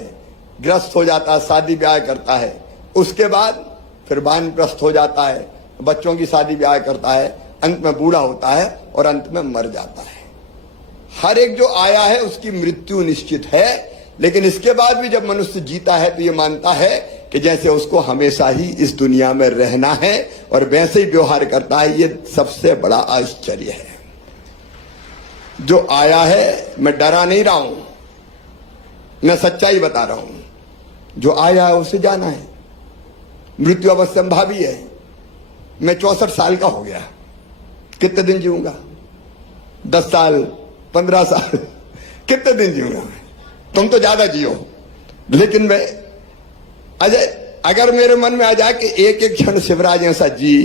ग्रस्त हो जाता है, शादी ब्याह करता है, उसके बाद फिर वानप्रस्थ हो जाता है, बच्चों की शादी ब्याह करता है, अंत में बूढ़ा होता है और अंत में मर जाता है। हर एक जो आया है उसकी मृत्यु निश्चित है, लेकिन इसके बाद भी जब मनुष्य जीता है तो ये मानता है कि जैसे उसको हमेशा ही इस दुनिया में रहना है और वैसे ही व्यवहार करता है। ये सबसे बड़ा आश्चर्य है। जो आया है, मैं डरा नहीं रहा हूं, मैं सच्चाई बता रहा हूं। जो आया है उसे जाना है, मृत्यु अवश्यंभावी है। मैं 64 साल का हो गया, कितने दिन जीऊंगा? 10 साल, 15 साल, कितने दिन जीऊंगा? तुम तो ज्यादा जियो, लेकिन मैं अजय, अगर मेरे मन में आ जाए कि एक एक क्षण शिवराज ऐसा जी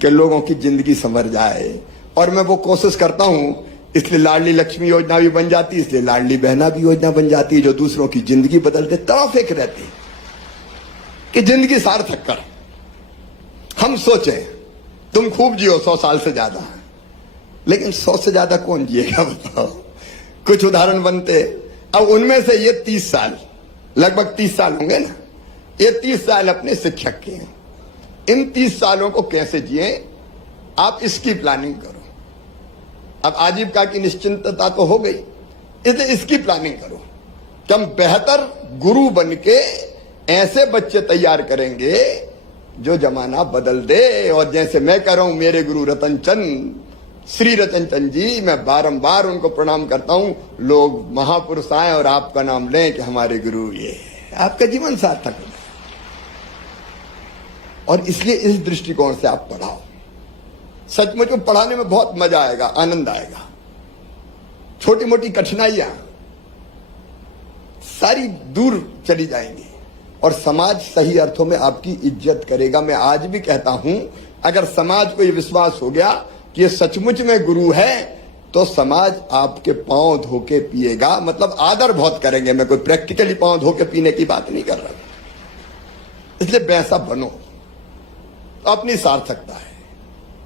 कि लोगों की जिंदगी संवर जाए, और मैं वो कोशिश करता हूं, इसलिए लाडली लक्ष्मी योजना भी बन जाती, इसलिए लाडली बहना भी योजना बन जाती है, जो दूसरों की जिंदगी बदलते। तब फिक्र रहती कि जिंदगी सार्थक कर। हम सोचें तुम खूब जियो 100 साल से ज्यादा, लेकिन 100 से ज्यादा कौन जिएगा बताओ? कुछ उदाहरण बनते। अब उनमें से ये 30 साल, लगभग 30 साल होंगे ना, ये 30 साल अपने शिक्षक के हैं। इन 30 सालों को कैसे जिए, आप इसकी प्लानिंग करो। अब आजीविका की निश्चिंतता तो हो गई, इसलिए इसकी प्लानिंग करो कि हम बेहतर गुरु बन के ऐसे बच्चे तैयार करेंगे जो जमाना बदल दे। और जैसे मैं कह रहा हूं, मेरे गुरु रतन चंद, श्री रतन चंद जी, मैं बारंबार उनको प्रणाम करता हूं। लोग महापुरुष आए और आपका नाम लें कि हमारे गुरु ये है, आपका जीवन सार्थक हो। और इसलिए इस दृष्टिकोण से आप पढ़ाओ। सचमुच में पढ़ाने में बहुत मजा आएगा, आनंद आएगा। छोटी मोटी कठिनाइयां सारी दूर चली जाएंगी और समाज सही अर्थों में आपकी इज्जत करेगा। मैं आज भी कहता हूं, अगर समाज को यह विश्वास हो गया कि ये सचमुच में गुरु है, तो समाज आपके पांव धोके पिएगा। मतलब आदर बहुत करेंगे। मैं कोई प्रैक्टिकली पांव धोके पीने की बात नहीं कर रहा, इसलिए वैसा बनो। अपनी सार्थकता है।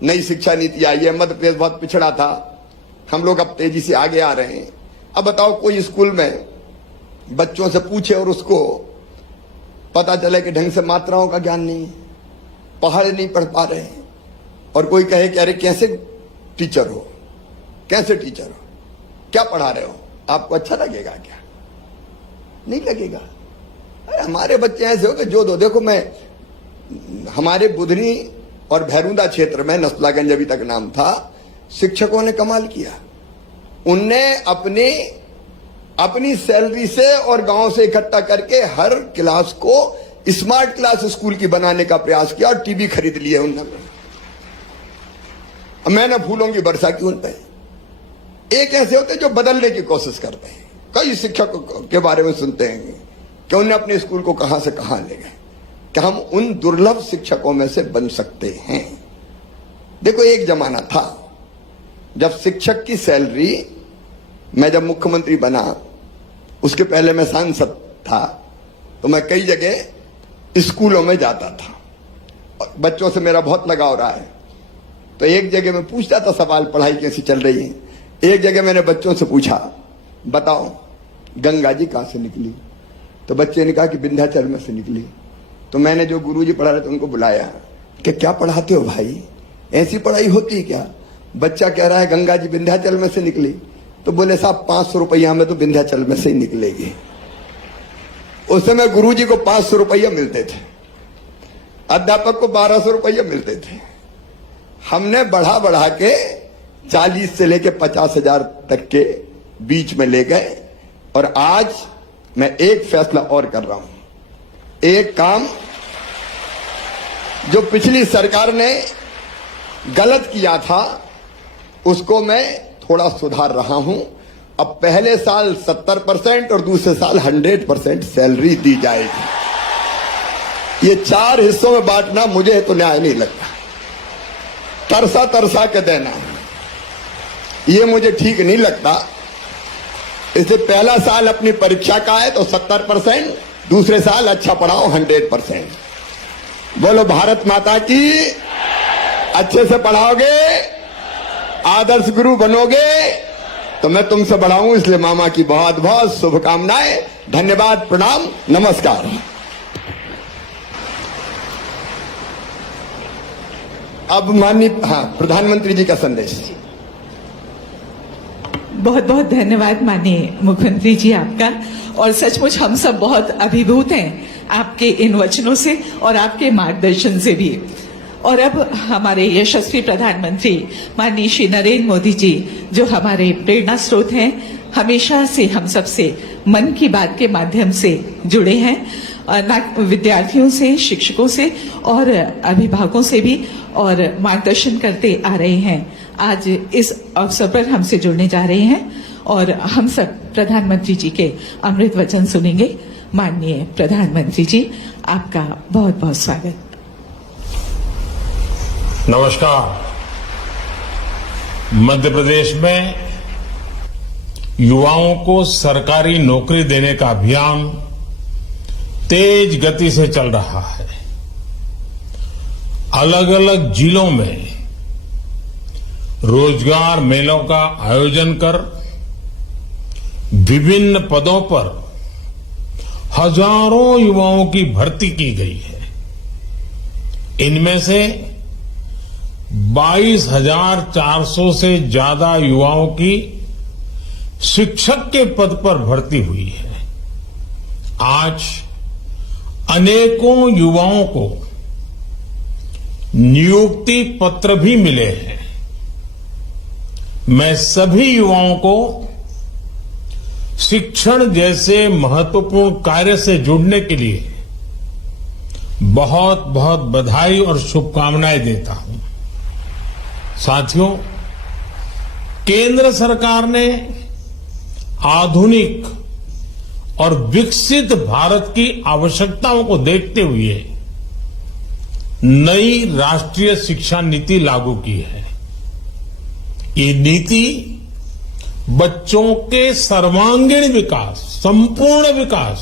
नई शिक्षा नीति आई है, मध्य प्रदेश बहुत पिछड़ा था, हम लोग अब तेजी से आगे आ रहे हैं। अब बताओ, कोई स्कूल में बच्चों से पूछे और उसको पता चले कि ढंग से मात्राओं का ज्ञान नहीं है, पढ़ाई नहीं पढ़ पा रहे हैं, और कोई कहे कि अरे कैसे टीचर हो, कैसे टीचर हो, क्या पढ़ा रहे हो, आपको अच्छा लगेगा क्या? नहीं लगेगा। अरे हमारे बच्चे ऐसे हो कि जो दो, देखो मैं हमारे बुधनी और भैरूदा क्षेत्र में, नसलागंज अभी तक नाम था, शिक्षकों ने कमाल किया। उनने अपनी सैलरी से और गांव से इकट्ठा करके हर क्लास को स्मार्ट क्लास स्कूल की बनाने का प्रयास किया और टीवी खरीद लिए उन्होंने। मैंने फूलों की वर्षा की उन पे। एक ऐसे होते जो बदलने की कोशिश करते हैं। कई शिक्षकों के बारे में सुनते हैं कि उन्होंने अपने स्कूल को कहां से कहां ले गए, कि हम उन दुर्लभ शिक्षकों में से बन सकते हैं। देखो, एक जमाना था जब शिक्षक की सैलरी, मैं जब मुख्यमंत्री बना उसके पहले मैं सांसद था, तो मैं कई जगह स्कूलों में जाता था और बच्चों से मेरा बहुत लगाव रहा है। तो एक जगह मैं पूछता था सवाल, पढ़ाई कैसी चल रही है। एक जगह मैंने बच्चों से पूछा, बताओ गंगा जी कहां से निकली? तो बच्चे ने कहा कि विंध्याचल में से निकली। तो मैंने जो गुरुजी पढ़ा रहे थे उनको बुलाया कि क्या पढ़ाते हो भाई, ऐसी पढ़ाई होती है क्या? बच्चा कह रहा है गंगा जी विंध्याचल में से निकली। तो बोले साहब 500 रुपया में तो विंध्याचल में से ही निकलेगी। उस समय गुरुजी को 500 रुपया मिलते थे, अध्यापक को 1200 रुपया मिलते थे। हमने बढ़ा बढ़ा के 40 से लेके 50,000 तक के बीच में ले गए। और आज मैं एक फैसला और कर रहा हूं। एक काम जो पिछली सरकार ने गलत किया था उसको मैं थोड़ा सुधार रहा हूं। अब पहले साल 70% और दूसरे साल 100% सैलरी दी जाएगी। ये 4 हिस्सों में बांटना मुझे तो न्याय नहीं लगता। तरसा तरसा के देना ये मुझे ठीक नहीं लगता। इसलिए पहला साल अपनी परीक्षा का है तो 70%, दूसरे साल अच्छा पढ़ाओ 100%। बोलो भारत माता की। अच्छे से पढ़ाओगे, आदर्श गुरु बनोगे तो मैं तुमसे बढ़ाऊं। इसलिए मामा की बहुत बहुत शुभकामनाएं। धन्यवाद, प्रणाम, नमस्कार। अब माननीय प्रधानमंत्री जी का संदेश। बहुत बहुत धन्यवाद माननीय मुख्यमंत्री जी आपका। और सचमुच हम सब बहुत अभिभूत हैं आपके इन वचनों से और आपके मार्गदर्शन से भी। और अब हमारे यशस्वी प्रधानमंत्री माननीय श्री नरेंद्र मोदी जी, जो हमारे प्रेरणा स्रोत हैं, हमेशा से हम सबसे मन की बात के माध्यम से जुड़े हैं, विद्यार्थियों से, शिक्षकों से और अभिभावकों से भी, और मार्गदर्शन करते आ रहे हैं। आज इस अवसर पर हमसे जुड़ने जा रहे हैं और हम सब प्रधानमंत्री जी के अमृत वचन सुनेंगे। माननीय प्रधानमंत्री जी, आपका बहुत बहुत स्वागत। नमस्कार। मध्य प्रदेश में युवाओं को सरकारी नौकरी देने का अभियान तेज गति से चल रहा है। अलग अलग जिलों में रोजगार मेलों का आयोजन कर विभिन्न पदों पर हजारों युवाओं की भर्ती की गई है। इनमें से 22,400 से ज्यादा युवाओं की शिक्षक के पद पर भर्ती हुई है। आज अनेकों युवाओं को नियुक्ति पत्र भी मिले हैं। मैं सभी युवाओं को शिक्षण जैसे महत्वपूर्ण कार्य से जुड़ने के लिए बहुत बहुत बधाई और शुभकामनाएं देता हूं। साथियों, केंद्र सरकार ने आधुनिक और विकसित भारत की आवश्यकताओं को देखते हुए नई राष्ट्रीय शिक्षा नीति लागू की है। ये नीति बच्चों के सर्वांगीण विकास, संपूर्ण विकास,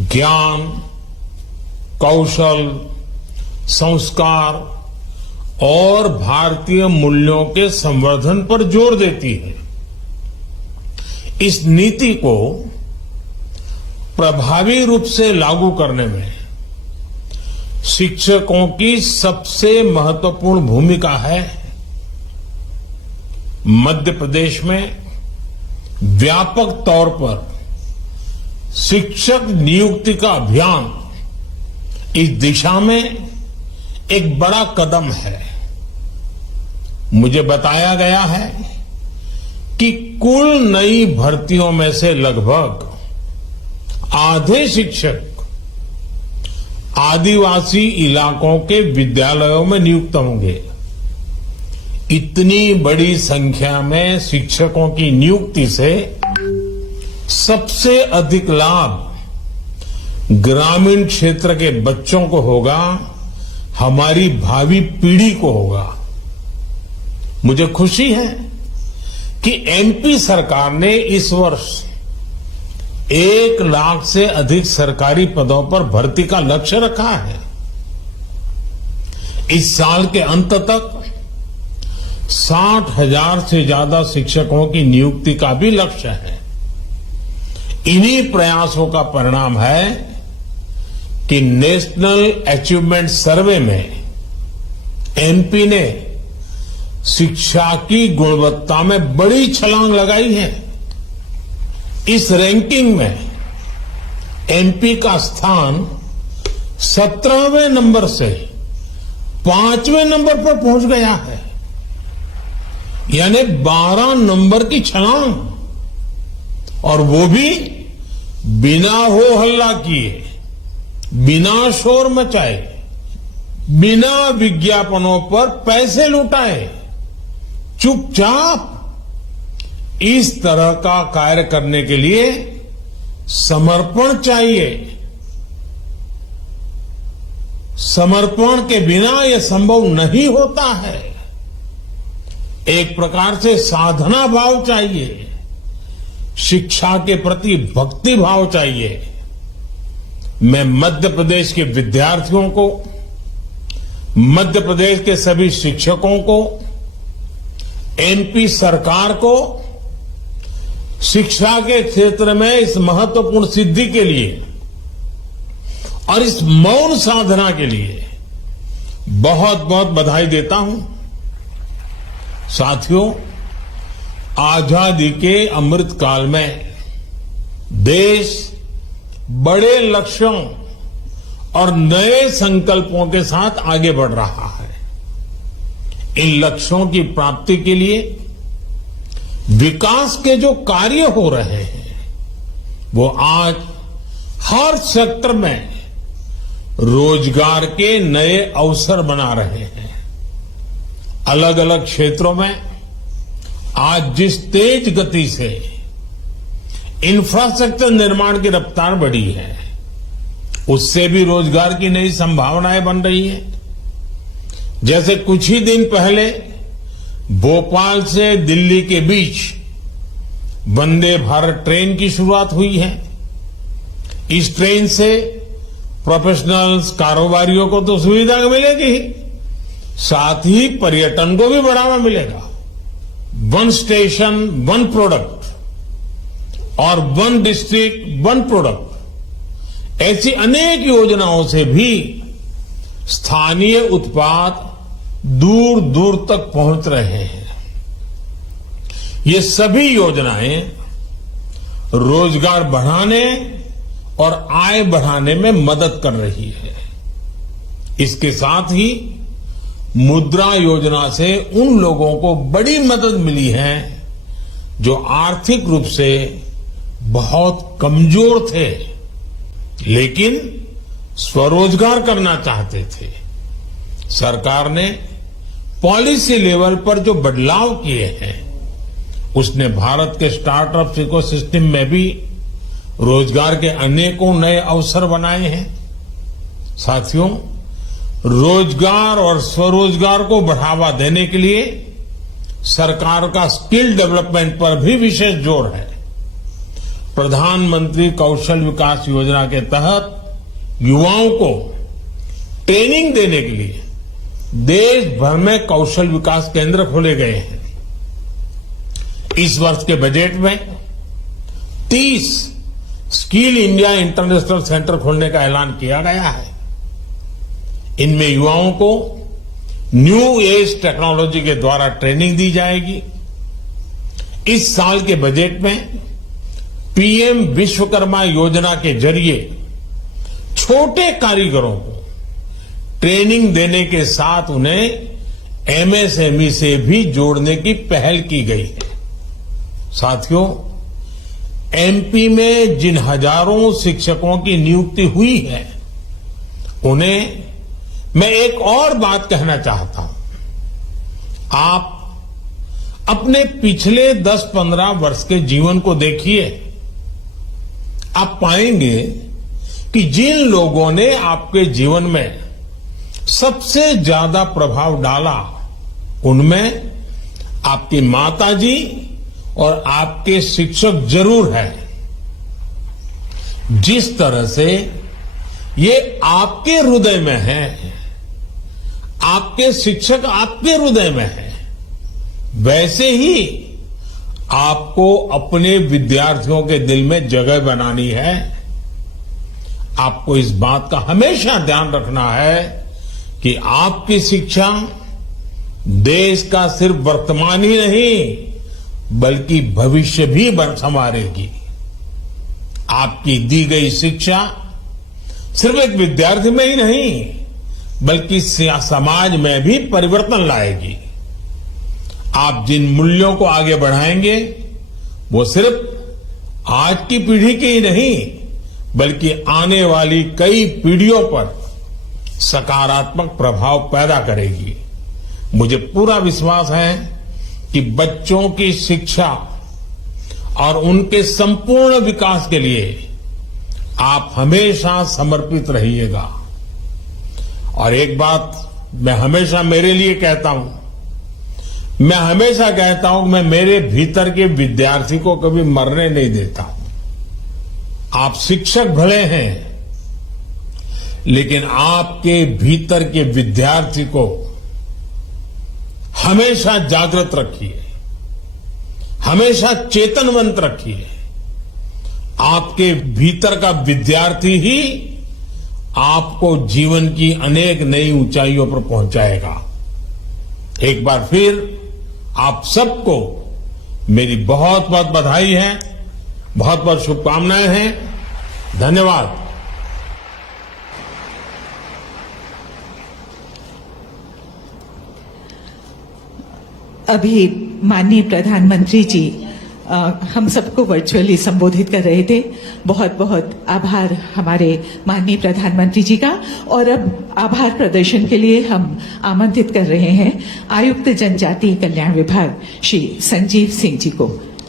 ज्ञान, कौशल, संस्कार और भारतीय मूल्यों के संवर्धन पर जोर देती है। इस नीति को प्रभावी रूप से लागू करने में शिक्षकों की सबसे महत्वपूर्ण भूमिका है। मध्य प्रदेश में व्यापक तौर पर शिक्षक नियुक्ति का अभियान इस दिशा में एक बड़ा कदम है। मुझे बताया गया है कि कुल नई भर्तियों में से लगभग आधे शिक्षक आदिवासी इलाकों के विद्यालयों में नियुक्त होंगे। इतनी बड़ी संख्या में शिक्षकों की नियुक्ति से सबसे अधिक लाभ ग्रामीण क्षेत्र के बच्चों को होगा, हमारी भावी पीढ़ी को होगा। मुझे खुशी है कि एमपी सरकार ने इस वर्ष 1 लाख से अधिक सरकारी पदों पर भर्ती का लक्ष्य रखा है। इस साल के अंत तक 60,000 से ज्यादा शिक्षकों की नियुक्ति का भी लक्ष्य है। इन्हीं प्रयासों का परिणाम है कि नेशनल अचीवमेंट सर्वे में एमपी ने शिक्षा की गुणवत्ता में बड़ी छलांग लगाई है। इस रैंकिंग में एमपी का स्थान 17वें नंबर से 5वें नंबर पर पहुंच गया है, यानी 12 नंबर की छलांग, और वो भी बिना हो हल्ला किए, बिना शोर मचाए, बिना विज्ञापनों पर पैसे लुटाए, चुपचाप। इस तरह का कार्य करने के लिए समर्पण चाहिए। समर्पण के बिना यह संभव नहीं होता है। एक प्रकार से साधना भाव चाहिए, शिक्षा के प्रति भक्ति भाव चाहिए। मैं मध्य प्रदेश के विद्यार्थियों को, मध्य प्रदेश के सभी शिक्षकों को, एमपी सरकार को शिक्षा के क्षेत्र में इस महत्वपूर्ण सिद्धि के लिए और इस मौन साधना के लिए बहुत बहुत बधाई देता हूं। साथियों, आजादी के अमृत काल में देश बड़े लक्ष्यों और नए संकल्पों के साथ आगे बढ़ रहा है। इन लक्ष्यों की प्राप्ति के लिए विकास के जो कार्य हो रहे हैं वो आज हर सेक्टर में रोजगार के नए अवसर बना रहे हैं। अलग अलग क्षेत्रों में आज जिस तेज गति से इंफ्रास्ट्रक्चर निर्माण की रफ्तार बढ़ी है, उससे भी रोजगार की नई संभावनाएं बन रही है। जैसे कुछ ही दिन पहले भोपाल से दिल्ली के बीच वंदे भारत ट्रेन की शुरुआत हुई है। इस ट्रेन से प्रोफेशनल्स, कारोबारियों को तो सुविधा मिलेगी ही, साथ ही पर्यटन को भी बढ़ावा मिलेगा। 1 स्टेशन 1 प्रोडक्ट और 1 डिस्ट्रिक्ट 1 प्रोडक्ट, ऐसी अनेक योजनाओं से भी स्थानीय उत्पाद दूर दूर तक पहुंच रहे हैं। ये सभी योजनाएं रोजगार बढ़ाने और आय बढ़ाने में मदद कर रही है। इसके साथ ही मुद्रा योजना से उन लोगों को बड़ी मदद मिली है जो आर्थिक रूप से बहुत कमजोर थे लेकिन स्वरोजगार करना चाहते थे। सरकार ने पॉलिसी लेवल पर जो बदलाव किए हैं उसने भारत के स्टार्टअप इकोसिस्टम में भी रोजगार के अनेकों नए अवसर बनाए हैं। साथियों, रोजगार और स्वरोजगार को बढ़ावा देने के लिए सरकार का स्किल डेवलपमेंट पर भी विशेष जोर है। प्रधानमंत्री कौशल विकास योजना के तहत युवाओं को ट्रेनिंग देने के लिए देश भर में कौशल विकास केंद्र खोले गए हैं। इस वर्ष के बजट में 30 स्किल इंडिया इंटरनेशनल सेंटर खोलने का ऐलान किया गया है। इनमें युवाओं को न्यू एज टेक्नोलॉजी के द्वारा ट्रेनिंग दी जाएगी। इस साल के बजट में पीएम विश्वकर्मा योजना के जरिए छोटे कारीगरों को ट्रेनिंग देने के साथ उन्हें एमएसएमई से भी जोड़ने की पहल की गई है। साथियों, एमपी में जिन हजारों शिक्षकों की नियुक्ति हुई है उन्हें मैं एक और बात कहना चाहता हूं। आप अपने पिछले 10-15 वर्ष के जीवन को देखिए, आप पाएंगे कि जिन लोगों ने आपके जीवन में सबसे ज्यादा प्रभाव डाला उनमें आपकी माताजी और आपके शिक्षक जरूर हैं। जिस तरह से ये आपके हृदय में है, आपके शिक्षक आपके हृदय में है, वैसे ही आपको अपने विद्यार्थियों के दिल में जगह बनानी है। आपको इस बात का हमेशा ध्यान रखना है कि आपकी शिक्षा देश का सिर्फ वर्तमान ही नहीं बल्कि भविष्य भी संवारेगी। आपकी दी गई शिक्षा सिर्फ एक विद्यार्थी में ही नहीं बल्कि समाज में भी परिवर्तन लाएगी। आप जिन मूल्यों को आगे बढ़ाएंगे वो सिर्फ आज की पीढ़ी के ही नहीं बल्कि आने वाली कई पीढ़ियों पर सकारात्मक प्रभाव पैदा करेगी। मुझे पूरा विश्वास है कि बच्चों की शिक्षा और उनके संपूर्ण विकास के लिए आप हमेशा समर्पित रहिएगा। और एक बात मैं हमेशा मेरे लिए कहता हूं, मैं हमेशा कहता हूं कि मैं मेरे भीतर के विद्यार्थी को कभी मरने नहीं देता। आप शिक्षक भले हैं लेकिन आपके भीतर के विद्यार्थी को हमेशा जागृत रखिए, हमेशा चेतनवंत रखिए। आपके भीतर का विद्यार्थी ही आपको जीवन की अनेक नई ऊंचाइयों पर पहुंचाएगा। एक बार फिर आप सबको मेरी बहुत बहुत बधाई है, बहुत बहुत शुभकामनाएं हैं। धन्यवाद। अभी माननीय प्रधानमंत्री जी हम सबको वर्चुअली संबोधित कर रहे थे। बहुत बहुत आभार हमारे माननीय प्रधानमंत्री जी का। और अब आभार प्रदर्शन के लिए हम आमंत्रित कर रहे हैं आयुक्त जनजातीय कल्याण विभाग श्री संजीव सिंह जी को।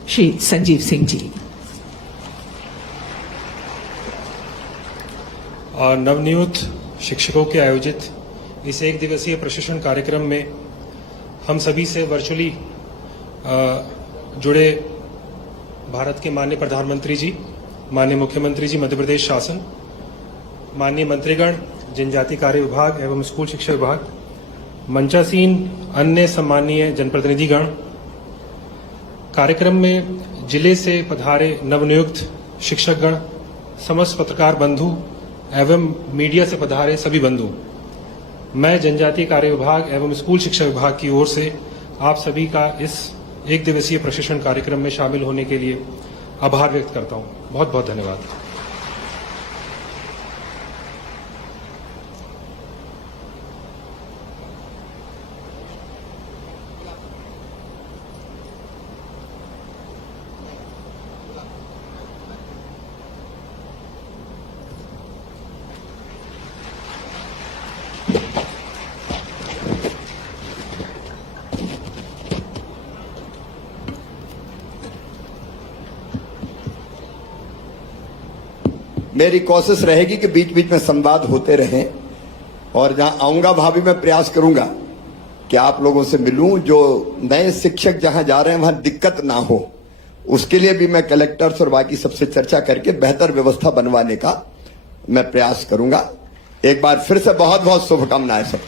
श्री संजीव सिंह जी। नवनियुक्त शिक्षकों के आयोजित इस एक दिवसीय प्रशिक्षण कार्यक्रम में हम सभी से वर्चुअली जुड़े भारत के माननीय प्रधानमंत्री जी, माननीय मुख्यमंत्री जी मध्य प्रदेश शासन, माननीय मंत्रीगण, जनजातीय कार्य विभाग एवं स्कूल शिक्षा विभाग, मंचासीन अन्य सम्मानीय जनप्रतिनिधिगण, कार्यक्रम में जिले से पधारे नवनियुक्त शिक्षकगण, समस्त पत्रकार बंधु एवं मीडिया से पधारे सभी बंधु, मैं जनजातीय कार्य विभाग एवं स्कूल शिक्षा विभाग की ओर से आप सभी का इस एक दिवसीय प्रशिक्षण कार्यक्रम में शामिल होने के लिए आभार व्यक्त करता हूं। बहुत बहुत धन्यवाद। मेरी कोशिश रहेगी कि बीच बीच में संवाद होते रहें और जहां आऊंगा वहां भी मैं प्रयास करूंगा कि आप लोगों से मिलूं। जो नए शिक्षक जहां जा रहे हैं वहां दिक्कत ना हो, उसके लिए भी मैं कलेक्टर्स और बाकी सबसे चर्चा करके बेहतर व्यवस्था बनवाने का मैं प्रयास करूंगा। एक बार फिर से बहुत बहुत शुभकामनाएं सब।